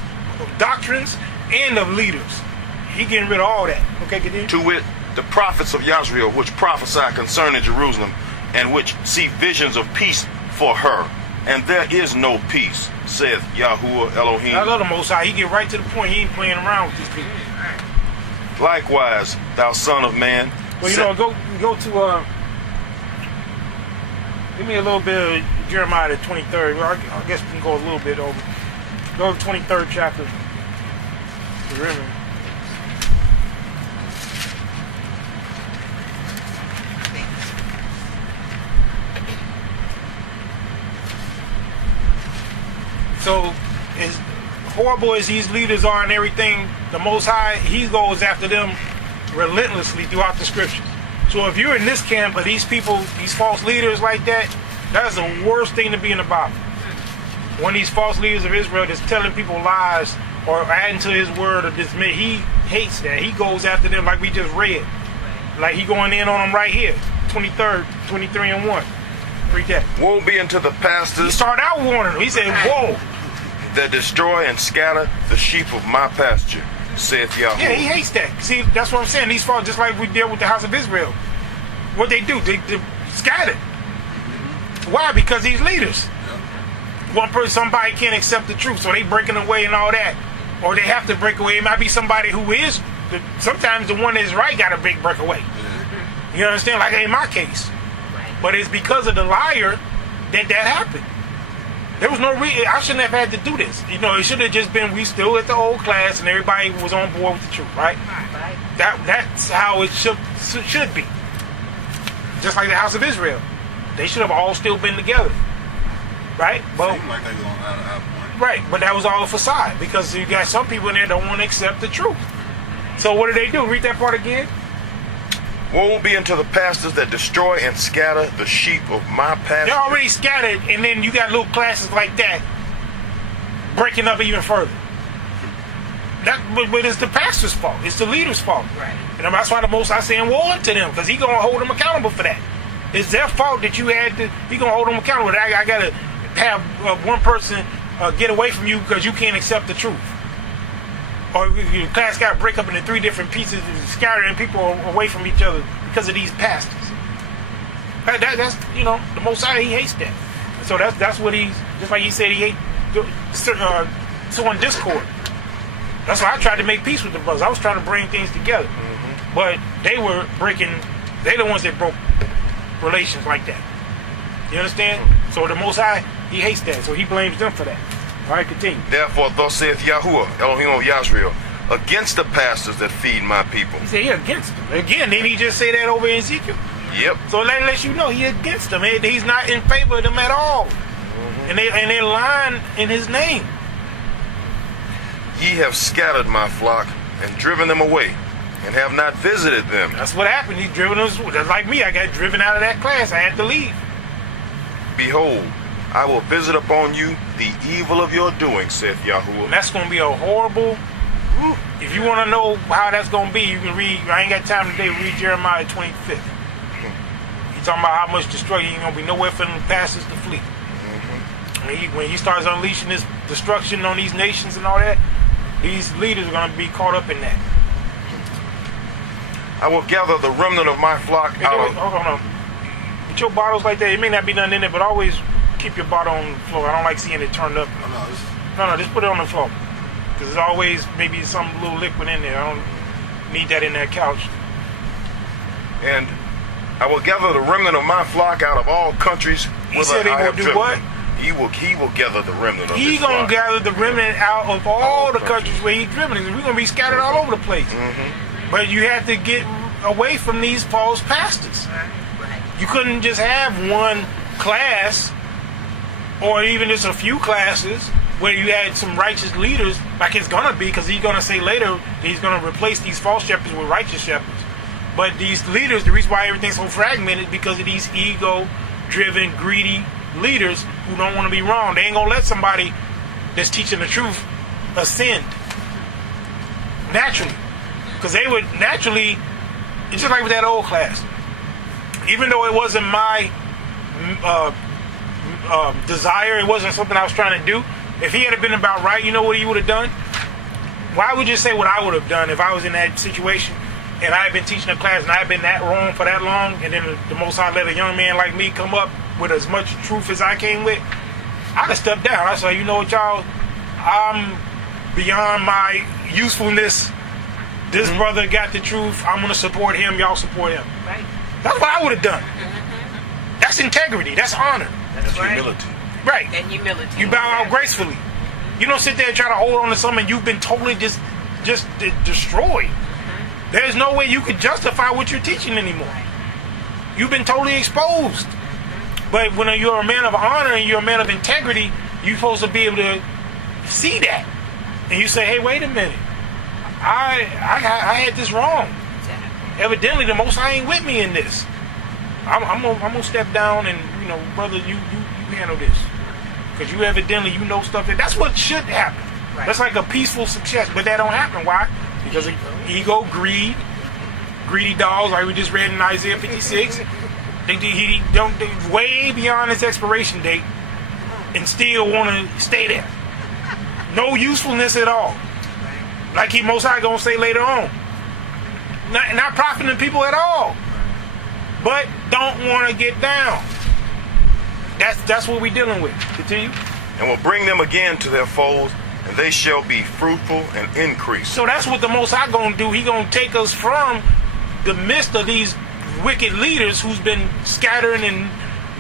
doctrines and the leaders. He getting rid of all that. Okay, continue. To wit, the prophets of Yahweh, which prophesy concerning Jerusalem, and which see visions of peace for her. And there is no peace, saith Yahuwah Elohim. I love the Most High. He get right to the point. He ain't playing around with these people. Likewise, thou son of man. Well, you know, go to give me a little bit of Jeremiah the 23rd. Well, I guess we can go a little bit over. Go to the 23rd chapter. Remember. So, as horrible as these leaders are and everything, the Most High, he goes after them relentlessly throughout the scriptures. So if you're in this camp of these people, these false leaders like that, that's the worst thing to be in the Bible. One of these false leaders of Israel that's telling people lies or adding to his word or dismiss, he hates that. He goes after them like we just read. Like he going in on them right here. 23rd, 23 and 1. Read that. Woe be unto the He pastors started out warning them. He said, whoa. that destroy and scatter the sheep of my pasture, saith Yahuwah. Yeah, he hates that. See, that's what I'm saying. These false, just like we deal with the house of Israel. What they do, they scatter. Why? Because these leaders. One person, somebody can't accept the truth, so they breaking away and all that. Or they have to break away. It might be somebody who is, sometimes the one that's right got a big breakaway. You understand? Like in my case. But it's because of the liar that happened. There was no reason. I shouldn't have had to do this. You know, it should have just been we still at the old class and everybody was on board with the truth, right? That's how it should be. Just like the house of Israel. They should have all still been together. Right? Well, Seemed like they was on out point. right, but that was all a facade because you got some people in there that don't want to accept the truth. So what do? Read that part again. Woe be unto the pastors that destroy and scatter the sheep of my pasture. They're already scattered, and then you got little classes like that breaking up even further. But it's the pastor's fault. It's the leader's fault. Right. And that's why the Most High saying woe unto them, because He's gonna hold them accountable for that. It's their fault that you had to. He gonna hold them accountable. I gotta have one person get away from you because you can't accept the truth. Or your class got to break up into 3 different pieces and scattering people away from each other because of these pastors. That's the Most High, He hates that. So that's what he's, just like he said he hates sowing discord. That's why I tried to make peace with the brothers. I was trying to bring things together. Mm-hmm. But they're the ones that broke relations like that. You understand? Mm-hmm. So the Most High, He hates that. So He blames them for that. All right, continue. Therefore, thus saith Yahuwah, Elohim of Yahweh, against the pastors that feed my people. He said He against them. Again, didn't He just say that over in Ezekiel? Yep. So that lets you know He against them. He's not in favor of them at all. Mm-hmm. And they're lying in His name. Ye have scattered my flock and driven them away, and have not visited them. That's what happened. He's driven us. That's like me. I got driven out of that class. I had to leave. Behold, I will visit upon you the evil of your doing, saith Yahuwah. And that's going to be a horrible. If you want to know how that's going to be, you can read. I ain't got time today. Read Jeremiah 25th. He's talking about how much destruction. Ain't going to be nowhere for them pastors to flee. Mm-hmm. When he starts unleashing this destruction on these nations and all that, these leaders are going to be caught up in that. I will gather the remnant of my flock out of... Hold on. Put your bottles like that. It may not be nothing in it, but always keep your bottle on the floor. I don't like seeing it turned up. No, just put it on the floor. Because there's always maybe some little liquid in there. I don't need that in that couch. And I will gather the remnant of my flock out of all countries. He said he will do what? He will gather the remnant of He his flock. gonna gather the remnant out of all the countries where he's driven. We're gonna be scattered all over the place. But you have to get away from these false pastors. You couldn't just have one class or even just a few classes where you had some righteous leaders, like it's gonna be, because he's gonna say later he's gonna replace these false shepherds with righteous shepherds. But these leaders, the reason why everything's so fragmented is because of these ego-driven, greedy leaders who don't want to be wrong. They ain't gonna let somebody that's teaching the truth ascend naturally, because they would naturally. It's just like with that old class. Even though it wasn't my desire, it wasn't something I was trying to do. If he had been about right, you know what he would have done? Why would you say what I would have done if I was in that situation and I had been teaching a class and I had been that wrong for that long, and then the Most High let a young man like me come up with as much truth as I came with? I'd have stepped down. I'd say, you know what, y'all? I'm beyond my usefulness. This brother got the truth. I'm going to support him. Y'all support him. Right. That's what I would have done. That's integrity. That's honor. That's right. humility. Right. And humility. You bow out gracefully. You don't sit there and try to hold on to something you've been totally just destroyed. There's no way you could justify what you're teaching anymore. You've been totally exposed. But when you're a man of honor and you're a man of integrity, you're supposed to be able to see that. And you say, hey, wait a minute. I had this wrong. Evidently, the Most High ain't with me in this. I'm gonna step down and, you know, brother, you handle this, because you evidently know stuff. That's what should happen. Right. That's like a peaceful success, but that don't happen. Why? Because of ego, greedy dogs, like we just read in Isaiah 56. He don't way beyond its expiration date, and still want to stay there. No usefulness at all. Like he Most High gonna say later on. Not profiting people at all, but don't want to get down. That's what we're dealing with. Continue. And will bring them again to their folds, and they shall be fruitful and increase. So that's what the Most High gonna do. He gonna take us from the midst of these wicked leaders who's been scattering and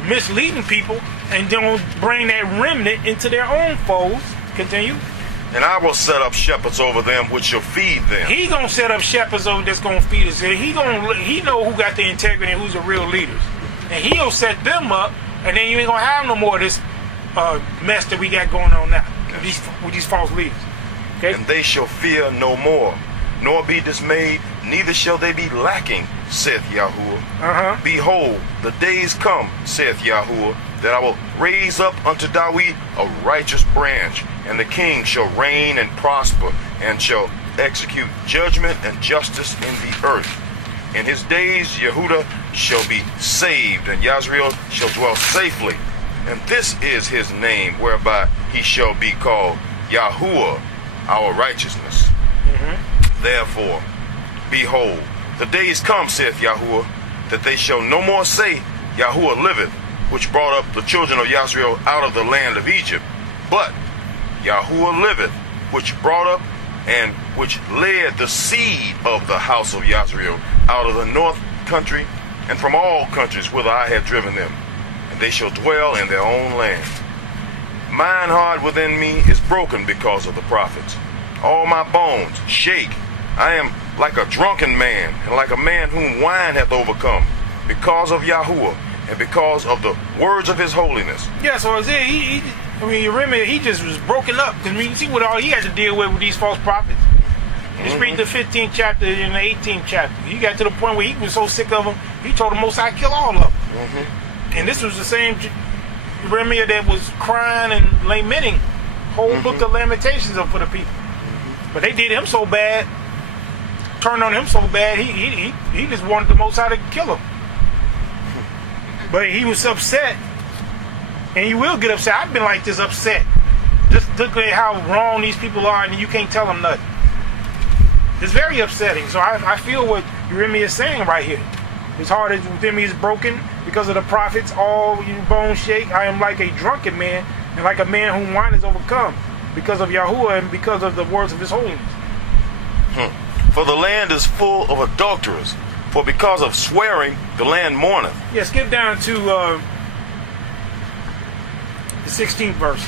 misleading people, and then bring that remnant into their own folds. Continue. And I will set up shepherds over them, which shall feed them. He gonna set up shepherds over that's gonna feed us. He know who got the integrity and who's the real leaders, and he'll set them up. And then you ain't gonna have no more of this mess that we got going on now with these false leaders. Okay? And they shall fear no more, nor be dismayed, neither shall they be lacking, saith Yahudah. Behold, the days come, saith Yahudah, that I will raise up unto David a righteous branch, and the king shall reign and prosper, and shall execute judgment and justice in the earth. In his days Yahudah shall be saved, and Yazriel shall dwell safely. And this is his name, whereby he shall be called Yahuwah, our righteousness. Therefore, behold, the days come, saith Yahuwah, that they shall no more say, Yahuwah liveth, which brought up the children of Yazriel out of the land of Egypt. But Yahuwah liveth, which brought up and which led the seed of the house of Yazriel out of the north country, and from all countries whither I have driven them, and they shall dwell in their own land. Mine heart within me is broken because of the prophets. All my bones shake. I am like a drunken man, and like a man whom wine hath overcome, because of Yahuwah, and because of the words of his holiness. Yeah, so Isaiah, you remember, he just was broken up. Because you see what all he had to deal with these false prophets. Just read the 15th chapter and the 18th chapter. He got to the point where he was so sick of them, he told the Most High kill all of them. And this was the same Jeremiah that was crying and lamenting, whole book of Lamentations up for the people. But they did him so bad, turned on him so bad, he just wanted the Most High to kill him. But he was upset, and he will get upset. I've been like this, upset. Just look at how wrong these people are, and you can't tell them nothing. It's very upsetting. So I feel what Jeremiah is saying right here. His heart within me is broken, because of the prophets, all you bones shake. I am like a drunken man, and like a man whom wine is overcome, because of Yahudah and because of the words of his holiness. For the land is full of adulterers, for because of swearing the land mourneth. Yeah, skip down to the 16th verse.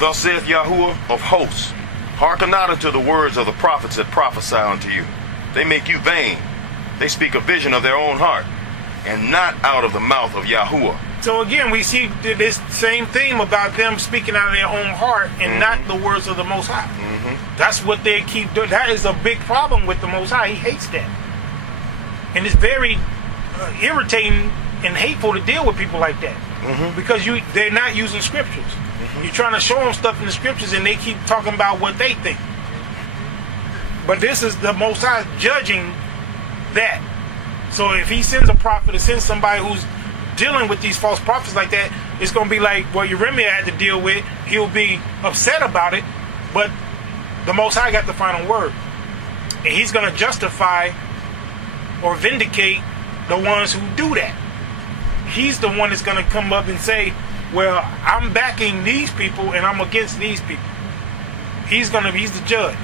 Thus saith Yahudah of hosts, hearken not unto the words of the prophets that prophesy unto you. They make you vain. They speak a vision of their own heart, and not out of the mouth of Yahudah. So again, we see this same theme about them speaking out of their own heart and not the words of the Most High. That's what they keep doing. That is a big problem with the Most High. He hates that. And it's very irritating and hateful to deal with people like that. Because they're not using scriptures. You're trying to show them stuff in the scriptures and they keep talking about what they think. But this is the Most High judging that. So if he sends a prophet or sends somebody who's dealing with these false prophets like that, it's going to be like what Yeremiah had to deal with. He'll be upset about it, but the Most High got the final word. And he's going to justify or vindicate the ones who do that. He's the one that's going to come up and say, well, I'm backing these people and I'm against these people. He's the judge.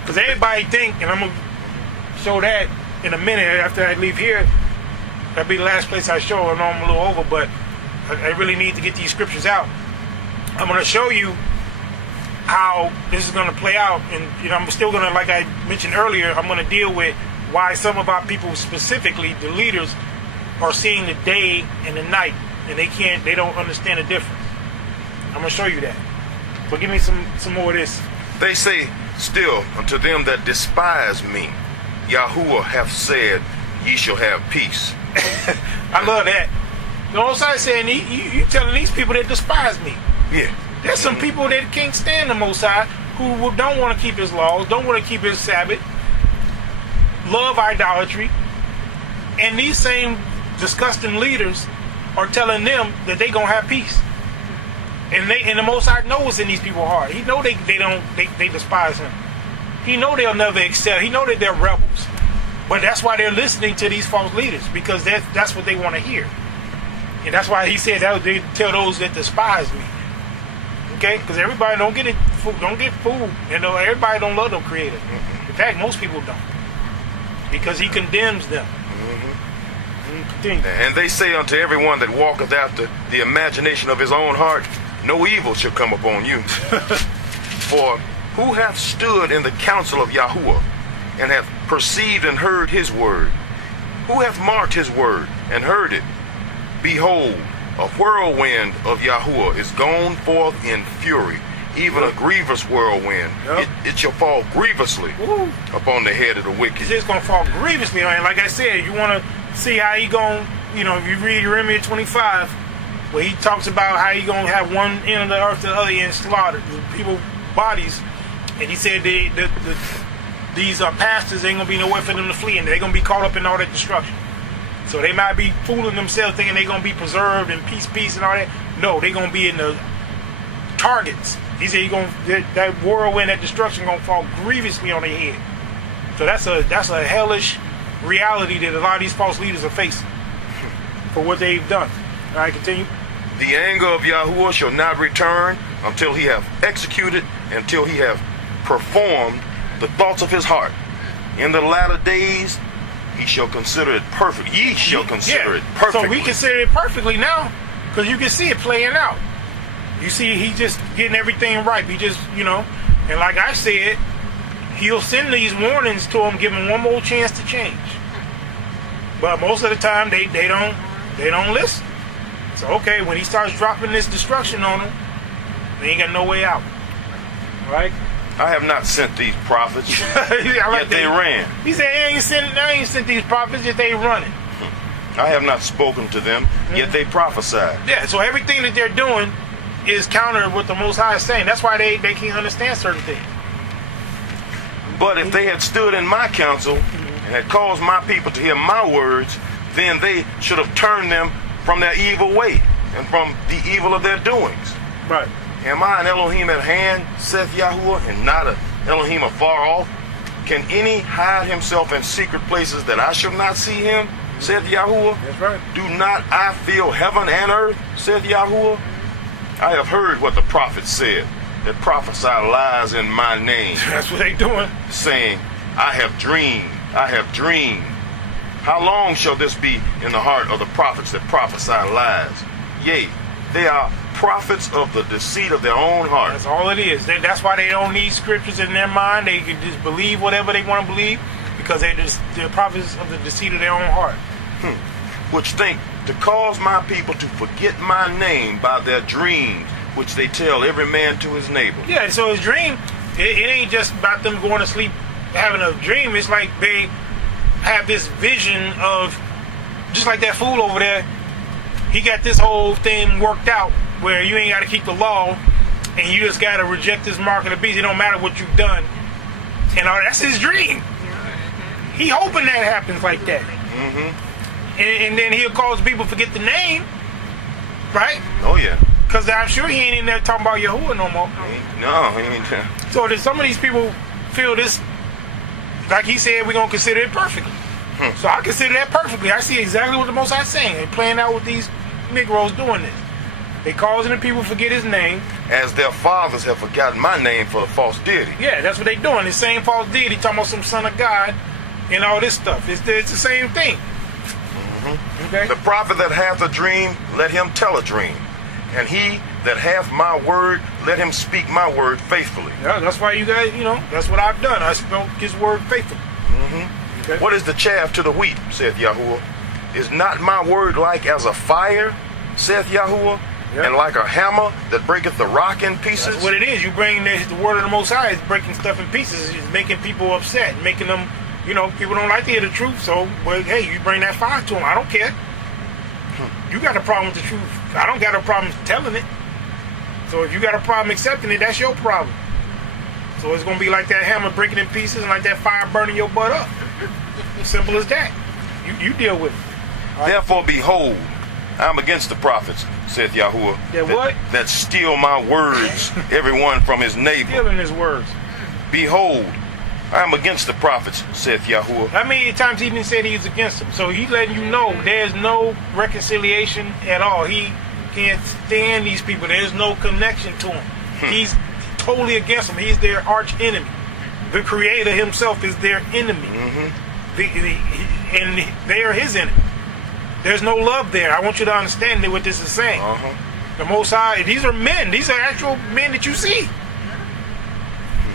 Because everybody think, and I'm going to show that in a minute after I leave here. That'll be the last place I show. I know I'm a little over, but I really need to get these scriptures out. I'm going to show you how this is going to play out. And I'm still going to, like I mentioned earlier, I'm going to deal with why some of our people, specifically the leaders, are seeing the day and the night, and they don't understand the difference. I'm going to show you that. But give me some more of this. They say still unto them that despise me, Yahudah hath said, ye shall have peace. I love that. The Most High saying, you telling these people that despise me. Yeah. There's some people that can't stand the Most High, who don't want to keep his laws, don't want to keep his Sabbath, love idolatry, and these same disgusting leaders are telling them that they gonna have peace. And the Most High knows in these people's heart. He know they despise him. He know they'll never accept. He know that they're rebels. But that's why they're listening to these false leaders, because that's what they want to hear. And that's why he said that they tell those that despise me. Okay? Because everybody don't get fooled. Everybody don't love their Creator. In fact, most people don't. Because he condemns them. And they say unto everyone that walketh after the imagination of his own heart, no evil shall come upon you. For who hath stood in the counsel of Yahudah, and hath perceived and heard his word? Who hath marked his word, and heard it? Behold, a whirlwind of Yahudah is gone forth in fury, even a grievous whirlwind. Yep. It shall fall grievously upon the head of the wicked. It's just going to fall grievously on him. Like I said, you want to see how he going, if you read Jeremiah 25, where he talks about how he going to have one end of the earth to the other end slaughtered, people's bodies. And he said these pastors ain't going to be nowhere for them to flee, and they're going to be caught up in all that destruction. So they might be fooling themselves thinking they're going to be preserved and peace and all that. No, they're going to be in the targets. He said that whirlwind, that destruction going to fall grievously on their head. So that's a hellish reality that a lot of these false leaders are facing for what they've done. All right, continue. The anger of Yahudah shall not return until he have executed, until he have performed the thoughts of his heart. In the latter days, he shall consider it perfect. Ye shall consider it perfectly. So we consider it perfectly now, because you can see it playing out. You see, he just getting everything right. He just, and like I said, he'll send these warnings to them, give them one more chance to change. But most of the time, they don't listen. So okay, when he starts dropping this destruction on them, they ain't got no way out. All right? I have not sent these prophets, yet they ran. He said, I ain't sent these prophets, yet they running. I have not spoken to them, yet they prophesied. Yeah, so everything that they're doing is counter to what the Most High is saying. That's why they can't understand certain things. But if they had stood in my counsel and had caused my people to hear my words, then they should have turned them from their evil way and from the evil of their doings. Right. Am I an Elohim at hand, saith Yahudah, and not an Elohim afar off? Can any hide himself in secret places that I shall not see him? saith Yahudah. That's right. Do not I fill heaven and earth, saith Yahudah? I have heard what the prophets said, that prophesy lies in my name, That's what they doing. saying, I have dreamed, I have dreamed. How long shall this be in the heart of the prophets that prophesy lies? Yea, they are prophets of the deceit of their own heart. That's all it is. That's why they don't need scriptures in their mind. They can just believe whatever they want to believe because they're prophets of the deceit of their own heart. Which think to cause my people to forget my name by their dreams, which they tell every man to his neighbor. Yeah, so his dream, it ain't just about them going to sleep having a dream. It's like they have this vision of, just like that fool over there, he got this whole thing worked out where you ain't got to keep the law and you just got to reject this mark of the beast. It don't matter what you've done. And that's his dream. He hoping that happens like that. And then he'll cause people to forget the name, right? Oh yeah. Because I'm sure he ain't in there talking about Yahudah no more. No, he ain't there. So some of these people feel this, like he said, we're going to consider it perfectly. So I consider that perfectly. I see exactly what the Most High is saying. They're playing out with these Negroes doing this. They causing the people to forget his name. As their fathers have forgotten my name for the false deity. Yeah, that's what they doing. The same false deity, talking about some son of God and all this stuff. It's the same thing. Okay? The prophet that hath a dream, let him tell a dream. And he that hath my word, let him speak my word faithfully. Yeah, that's why you guys, that's what I've done. I spoke his word faithfully. Okay? What is the chaff to the wheat, saith Yahudah? Is not my word like as a fire, saith Yahudah? Yeah. And like a hammer that breaketh the rock in pieces? That's what it is. You bring the word of the Most High, it's breaking stuff in pieces. It's making people upset, making them, people don't like to hear the truth. So, well, hey, you bring that fire to them. I don't care. You got a problem with the truth. I don't got a problem telling it. So if you got a problem accepting it, that's your problem. So it's going to be like that hammer breaking in pieces and like that fire burning your butt up. Simple as that. You deal with it. Right? Therefore, behold, I am against the prophets, saith Yahudah, that steal my words, every one from his neighbor. Stealing his words. Behold, I am against the prophets, saith Yahudah. How many times he even said he's against them? So he's letting you know there's no reconciliation at all. He can't stand these people. There's no connection to him. He's totally against them. He's their arch enemy. The Creator himself is their enemy. And they are his enemy. There's no love there. I want you to understand what this is saying. The Most High, these are men. These are actual men that you see.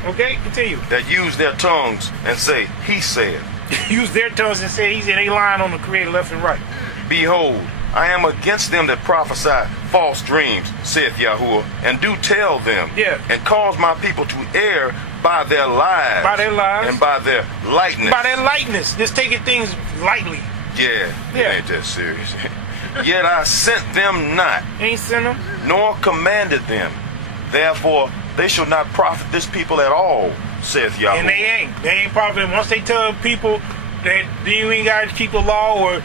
Okay, continue. That use their tongues and say, he said. Use their tongues and say, he's in a line on the Creator left and right. Behold, I am against them that prophesy false dreams, saith Yahudah, and do tell them, and cause my people to err by their lies. By their lies. And by their lightness. By their lightness. Just taking things lightly. Yeah. It ain't that serious. Yet I sent them not. Ain't sent them. Nor commanded them. Therefore, they shall not profit this people at all, saith Yahudah. And they ain't profiting. Once they tell people that you ain't got to keep the law or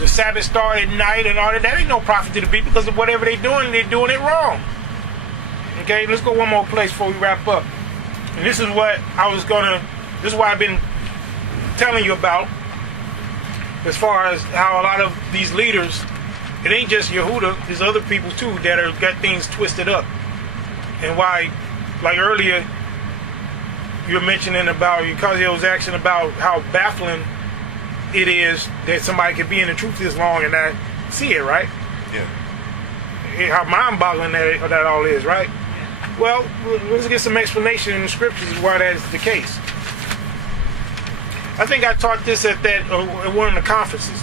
the Sabbath start at night and all that ain't no profit to the people because of whatever they're doing it wrong. Okay, let's go one more place before we wrap up. And this is what this is what I've been telling you about as far as how a lot of these leaders, it ain't just Yahudah, there's other people too that are got things twisted up. And why, like earlier, you were mentioning about, because it was asking about how baffling it is that somebody could be in the truth this long and not see it, right? Yeah. How mind-boggling that all is, right? Well, let's get some explanation in the scriptures why that is the case. I think I taught this at one of the conferences.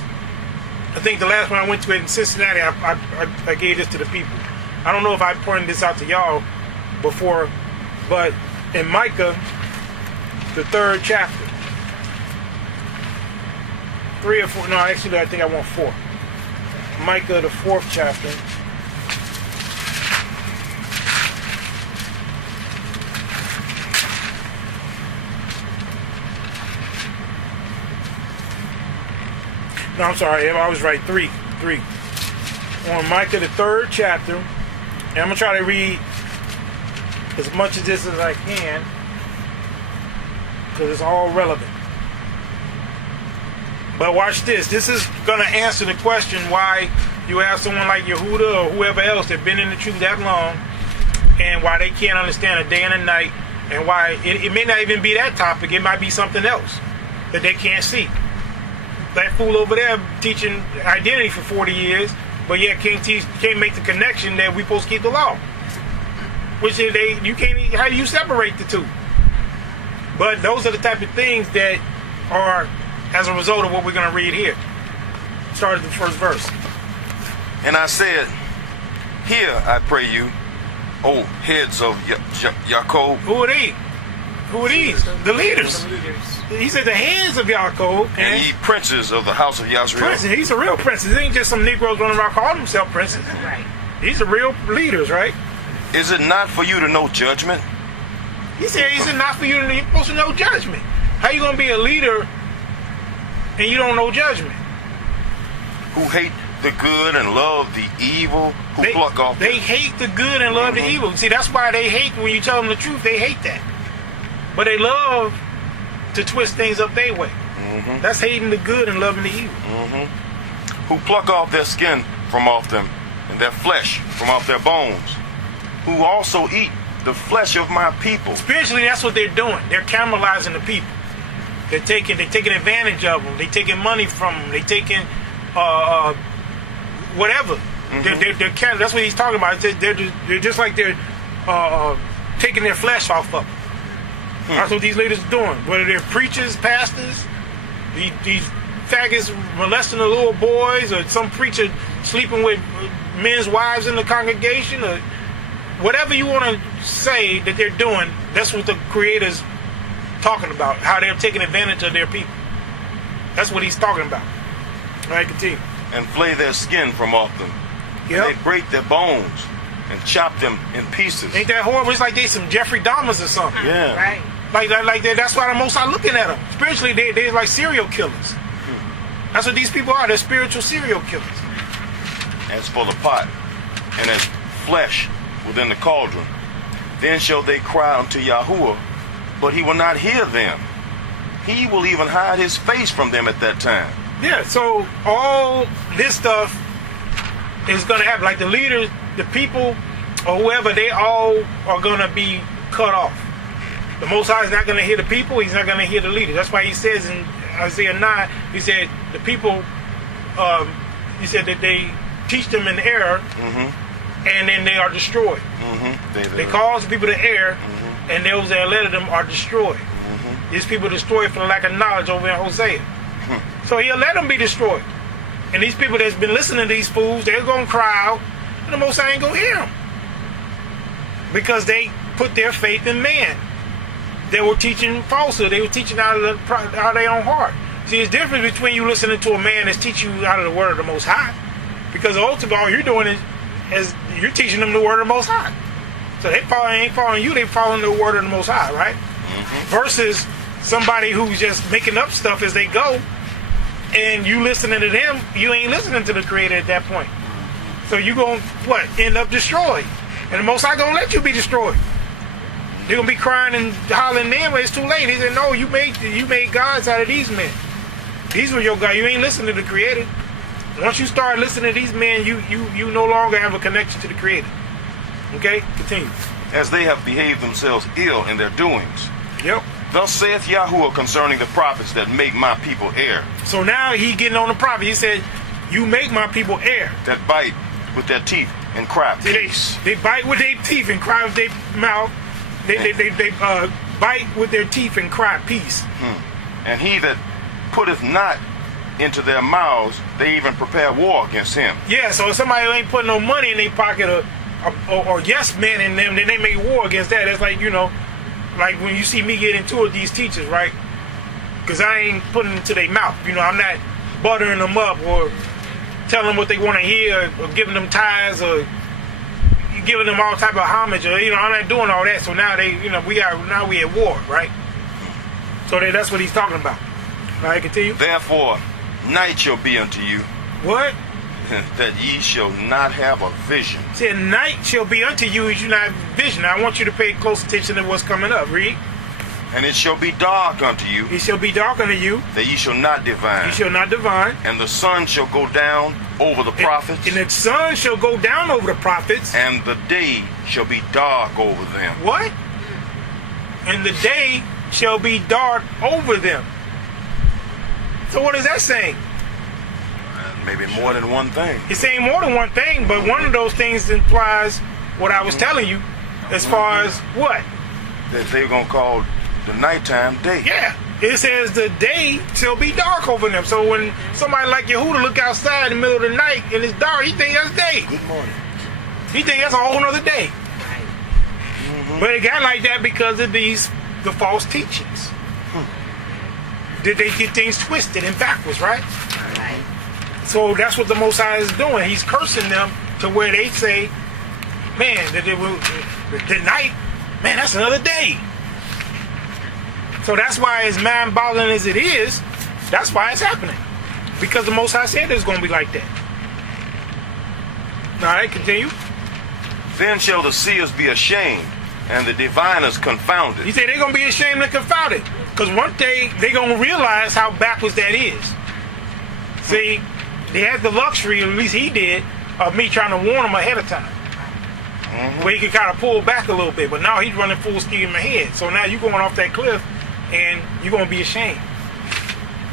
I think the last one I went to in Cincinnati, I gave this to the people. I don't know if I pointed this out to y'all before, but in Micah, the 3rd chapter, 3 or 4, no, actually I think I want 4. Micah, the 4th chapter. No, I'm sorry, I was right, 3. On Micah, the 3rd chapter, and I'm going to try to read as much of this as I can, because it's all relevant. But watch this. This is going to answer the question why you have someone like Yahudah or whoever else that's been in the truth that long, and why they can't understand a day and a night, and why it may not even be that topic. It might be something else that they can't see. That fool over there teaching identity for 40 years, but yet can't make the connection that we supposed to keep the law. Which is you can't. How do you separate the two? But those are the type of things that are as a result of what we're going to read here. Start at the first verse. And I said, "Hear, I pray you, O heads of Yaakov." Who are they? Who are these? The leaders. He said the heads of Yaakov. And ye princes of the house of Yahweh. Princes. He's a real prince. It ain't just some Negroes running around calling themselves princes. Right. These are real leaders, right? Is it not for you to know judgment? He said, "Is it not for you to supposed to know judgment?" How you gonna be a leader and you don't know judgment? Who hate the good and love the evil, who pluck off. They hate the good and love the evil. See, that's why they hate when you tell them the truth. They hate that, but they love to twist things up their way. That's hating the good and loving the evil. Who pluck off their skin from off them, and their flesh from off their bones. Who also eat the flesh of my people. Spiritually, that's what they're doing. They're cannibalizing the people. They're taking advantage of them. They're taking money from them. They're taking whatever. That's what he's talking about. They're just like they're taking their flesh off of them. That's what these leaders are doing. Whether they're preachers, pastors, these faggots molesting the little boys, or some preacher sleeping with men's wives in the congregation, or whatever you want to say that they're doing, that's what the Creator's talking about. How they're taking advantage of their people. That's what he's talking about. All right, continue. And flay their skin from off them. Yep. They break their bones and chop them in pieces. Ain't that horrible? It's like they some Jeffrey Dahmers or something. Yeah. Right. Like that's why the Most High looking at them. Spiritually, they're like serial killers. That's what these people are. They're spiritual serial killers. As for the pot, and as flesh within the cauldron, then shall they cry unto Yahuwah, but he will not hear them. He will even hide his face from them at that time. Yeah, so all this stuff is going to happen. Like the leaders, the people, or whoever, they all are going to be cut off. The Most High is not going to hear the people. He's not going to hear the leaders. That's why he says in Isaiah 9, he said the people, he said that they teach them in error, and then they are destroyed. They cause the people to err, and those that led them are destroyed. These people destroyed for the lack of knowledge over in Hosea. So he'll let them be destroyed. And these people that's been listening to these fools, they're going to cry out, and the Most High ain't going to hear them. Because they put their faith in man. They were teaching falsehood. They were teaching out of their own heart. See, there's a difference between you listening to a man that's teaching you out of the word of the Most High. Because ultimately all you're doing is you're teaching them the word of the Most High. So they ain't following you, they following the word of the Most High, right? Versus somebody who's just making up stuff as they go, and you listening to them, you ain't listening to the Creator at that point. So you going to end up destroyed. And the Most High going to let you be destroyed. They're going to be crying and hollering then when it's too late. He said, no, you made gods out of these men. These were your gods. You ain't listening to the Creator. Once you start listening to these men, you no longer have a connection to the Creator. Okay? Continue. As they have behaved themselves ill in their doings. Yep. Thus saith Yahuwah concerning the prophets that make my people err. So now he getting on the prophet. He said, you make my people err. That bite with their teeth and cry peace. They bite with their teeth and cry with their mouth. They bite with their teeth and cry peace. And he that putteth not into their mouths, they even prepare war against him. Yeah, so if somebody ain't putting no money in their pocket or yes men in them, then they make war against that. That's like, like when you see me get into it with these teachers, right? Because I ain't putting it into their mouth. I'm not buttering them up or telling them what they want to hear or giving them tithes or giving them all type of homage. Or, I'm not doing all that. So now we at war, right? So that's what he's talking about. All right, continue. Therefore, night shall be unto you. What? That ye shall not have a vision. Said night shall be unto you as you not have vision. I want you to pay close attention to what's coming up. Read. And it shall be dark unto you, It shall be dark unto you. that ye shall not divine. You shall not divine. And the sun shall go down over the prophets, And the sun shall go down over the prophets. and the day shall be dark over them. What? And the day shall be dark over them. So what is that saying? Maybe more than one thing. It's saying more than one thing, but one of those things implies what I was telling you as far as what? That they're going to call the nighttime day. Yeah. It says the day shall be dark over them. So when somebody like Yahudah look outside in the middle of the night and it's dark, he think that's day. Good morning. He think that's a whole nother day. But it got like that because of the false teachings. Did they get things twisted and backwards, right? Right. So that's what the Most High is doing. He's cursing them to where they say, man, the night, man, that's another day. So that's why, as mind-boggling as it is, that's why it's happening. Because the Most High said it's going to be like that. All right, continue. Then shall the seers be ashamed, and the diviners confounded. He said they're going to be ashamed and confounded. Because one day they're going to realize how backwards that is. See, they had the luxury, or at least he did, of me trying to warn them ahead of time. Where he could kind of pull back a little bit. But now he's running full steam ahead. So now you're going off that cliff and you're going to be ashamed.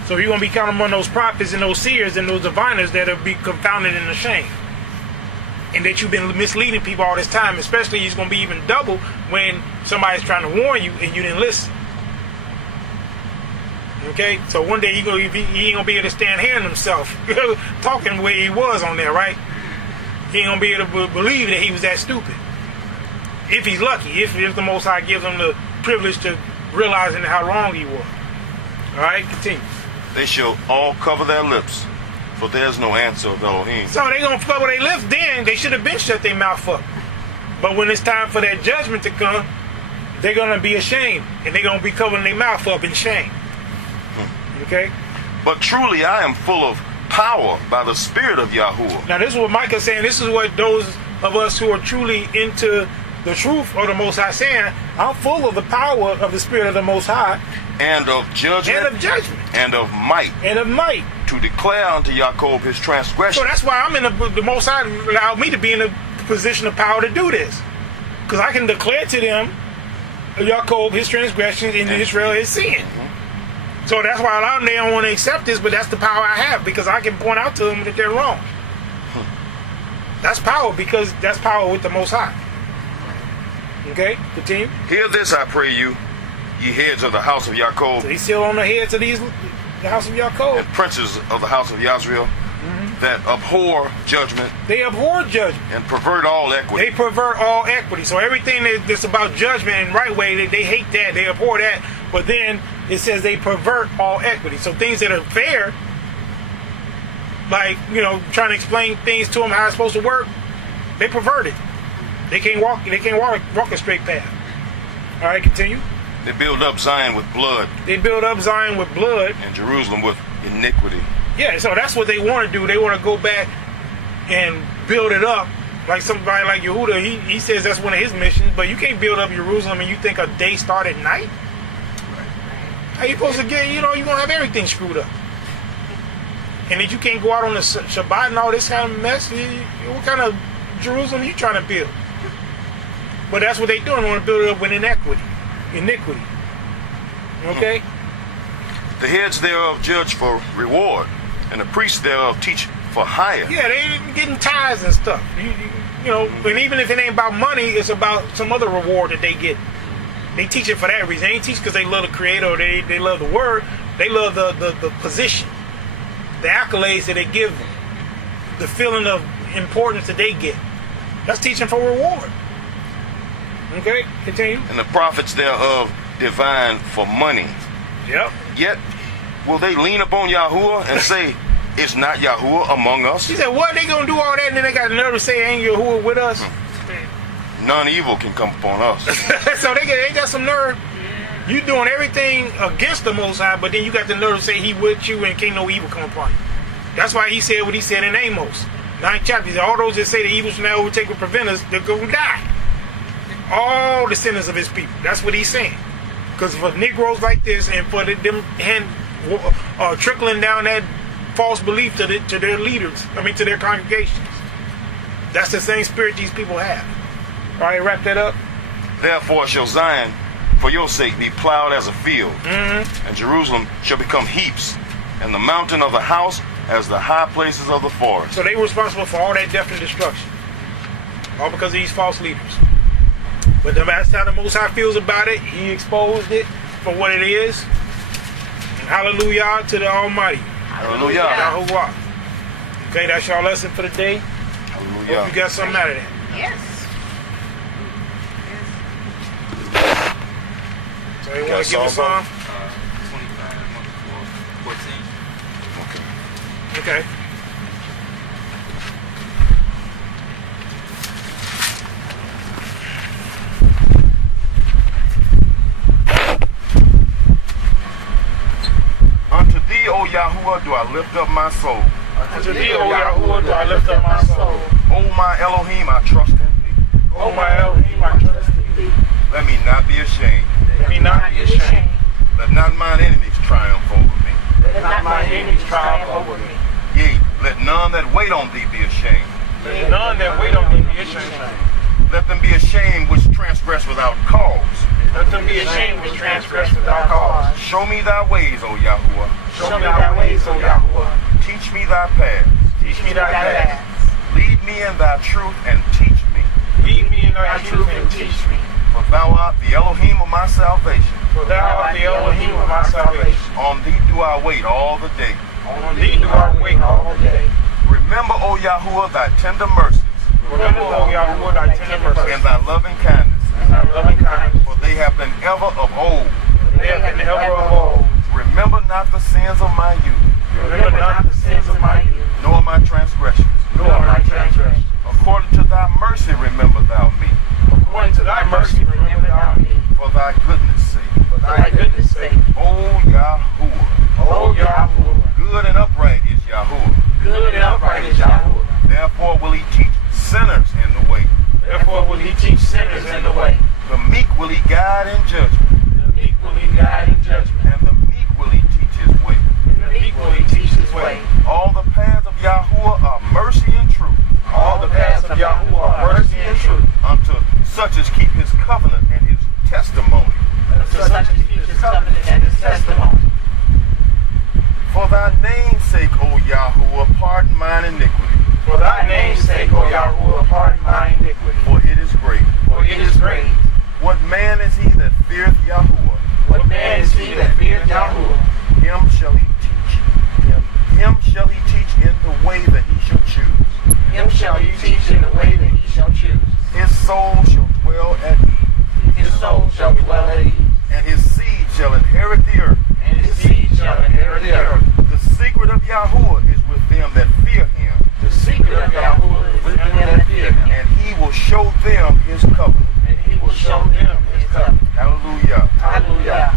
So you're going to be counting on those prophets and those seers and those diviners that will be confounded and ashamed. And that you've been misleading people all this time. Especially it's going to be even double when somebody's trying to warn you and you didn't listen. Okay, so one day he ain't gonna be able to stand hearing himself talking the way he was on there, right? He ain't gonna be able to believe that he was that stupid. If he's lucky, if the Most High gives him the privilege to realizing how wrong he was. All right, continue. They shall all cover their lips, for there's no answer of Elohim. So they gonna cover their lips. Then they should have been shut their mouth up. But when it's time for that judgment to come, they're gonna be ashamed, and they're gonna be covering their mouth up in shame. Okay. But truly I am full of power by the Spirit of Yahudah. Now this is what Micah's saying. This is what those of us who are truly into the truth of the Most High saying. I'm full of the power of the Spirit of the Most High. And of judgment. And of judgment. And of might. And of might. To declare unto Jacob his transgression. So that's why I'm in the Most High allowed me to be in a position of power to do this. Because I can declare to them, Jacob his transgressions, and Israel his sin. So that's why a lot of them, they don't want to accept this, but that's the power I have, because I can point out to them that they're wrong. That's power, because that's power with the Most High. Okay, continue. Hear this, I pray you, ye heads of the house of Jacob. So he's still on the heads of the house of Jacob. And princes of the house of Yisrael, that abhor judgment. They abhor judgment. And pervert all equity. They pervert all equity. So everything that's about judgment and right way, they hate that, they abhor that. But then it says they pervert all equity. So things that are fair, like, trying to explain things to them how it's supposed to work, they pervert it. They can't walk a straight path. All right, continue. They build up Zion with blood. They build up Zion with blood. And Jerusalem with iniquity. Yeah, so that's what they want to do. They want to go back and build it up. Like somebody like Yahudah, he says that's one of his missions, but you can't build up Jerusalem and you think a day start at night? How you supposed to get, you're going to have everything screwed up. And if you can't go out on the Shabbat and all this kind of mess, what kind of Jerusalem are you trying to build? But that's what they're doing. They want to build it up with iniquity. Okay? The heads thereof judge for reward, and the priests thereof teach for hire. Yeah, they getting tithes and stuff. And even if it ain't about money, it's about some other reward that they get. They teach it for that reason. They ain't teach because they love the Creator or they love the Word. They love the position, the accolades that they give them, the feeling of importance that they get. That's teaching for reward. Okay, continue. And the prophets thereof divine for money. Yep. Yet will they lean upon Yahuwah and say, "Is not Yahuwah among us?" She said, "What? They gonna do all that and then they got the nerve to say, ain't Yahuwah with us?" None evil can come upon us. So they got some nerve. You doing everything against the Most High, but then you got the nerve to say He with you and can't no evil come upon you. That's why He said what He said in Amos 9th chapter. He said, all those that say the evil shall not overtake or prevent us, they're going to die. All the sinners of His people. That's what He's saying. Because for Negroes like this and for them trickling down that false belief to their leaders, to their congregations. That's the same spirit these people have. All right, wrap that up. Therefore shall Zion, for your sake, be plowed as a field, and Jerusalem shall become heaps, and the mountain of the house as the high places of the forest. So they were responsible for all that death and destruction. All because of these false leaders. But that's how the Most High feels about it. He exposed it for what it is. And hallelujah to the Almighty. Hallelujah. Yahudah. Okay, that's your lesson for the day. Hallelujah. Hope you got something out of that. Yes. So you want to give us some? 25, 14. Okay. Unto thee, O Yahuwah, do I lift up my soul. Unto thee, O Yahuwah, do I lift up my soul. O my Elohim, I trust in thee. O my Elohim, I trust in thee. Let me not be ashamed. Let me not be ashamed. Let not mine enemies triumph over me. Let not my enemies triumph over me. Yea, let none that wait on thee be ashamed. Let none that wait on thee be ashamed. Let them be ashamed which transgress without cause. Let them be ashamed which transgress without cause. Show me thy ways, O Yahuwah. Show me thy ways, O Yahuwah. Teach me thy paths. Teach me thy paths. Lead me in thy truth and teach me. Lead me in thy truth and teach me. For thou art the Elohim of my salvation. For thou art the Elohim of my salvation. On thee do I wait all the day. On thee do I wait all the day. Remember, O Yahuwah, thy tender mercies. Remember, O Yahuwah, thy tender mercies. And thy loving kindness. And thy loving kindness. For they have been ever of old. They have been ever of old. Remember not the sins of my youth. Remember not the sins of my youth. Nor my transgressions. Nor my transgressions. According to thy mercy remember thou me. According to thy mercy remember thou me. For thy goodness sake. For thy goodness sake. O Yahuwah. O Yahuwah. Good and upright is Yahuwah. Good and upright is Yahuwah. Therefore will he teach sinners in the way. Therefore will he teach sinners in the way. The meek will he guide in judgment. The meek will he guide in judgment. And the meek will he teach his way. The meek will he teach his way. All the paths of Yahuwah are mercy and truth. All the paths of Yahuwah are mercy and truth. Unto such as keep his covenant and his testimony. Unto such as keep his covenant and his testimony. For thy name's sake, O Yahuwah, pardon mine iniquity. For thy name's sake, O Yahuwah, pardon mine iniquity. For it is great. For it is great. What man is he that feareth Yahuwah? What man is he that feareth Yahuwah? Him shall he teach. Him shall he teach in the way that he shall choose. Him shall he teach in the way that he shall choose. His soul shall dwell at ease. His soul shall dwell at ease. And his seed shall inherit the earth. And his seed shall inherit the earth. The secret of Yahuwah is with them that fear him. The secret of Yahuwah is with them that fear him. And he will show them his covenant. And he will show them his covenant. Hallelujah. Hallelujah.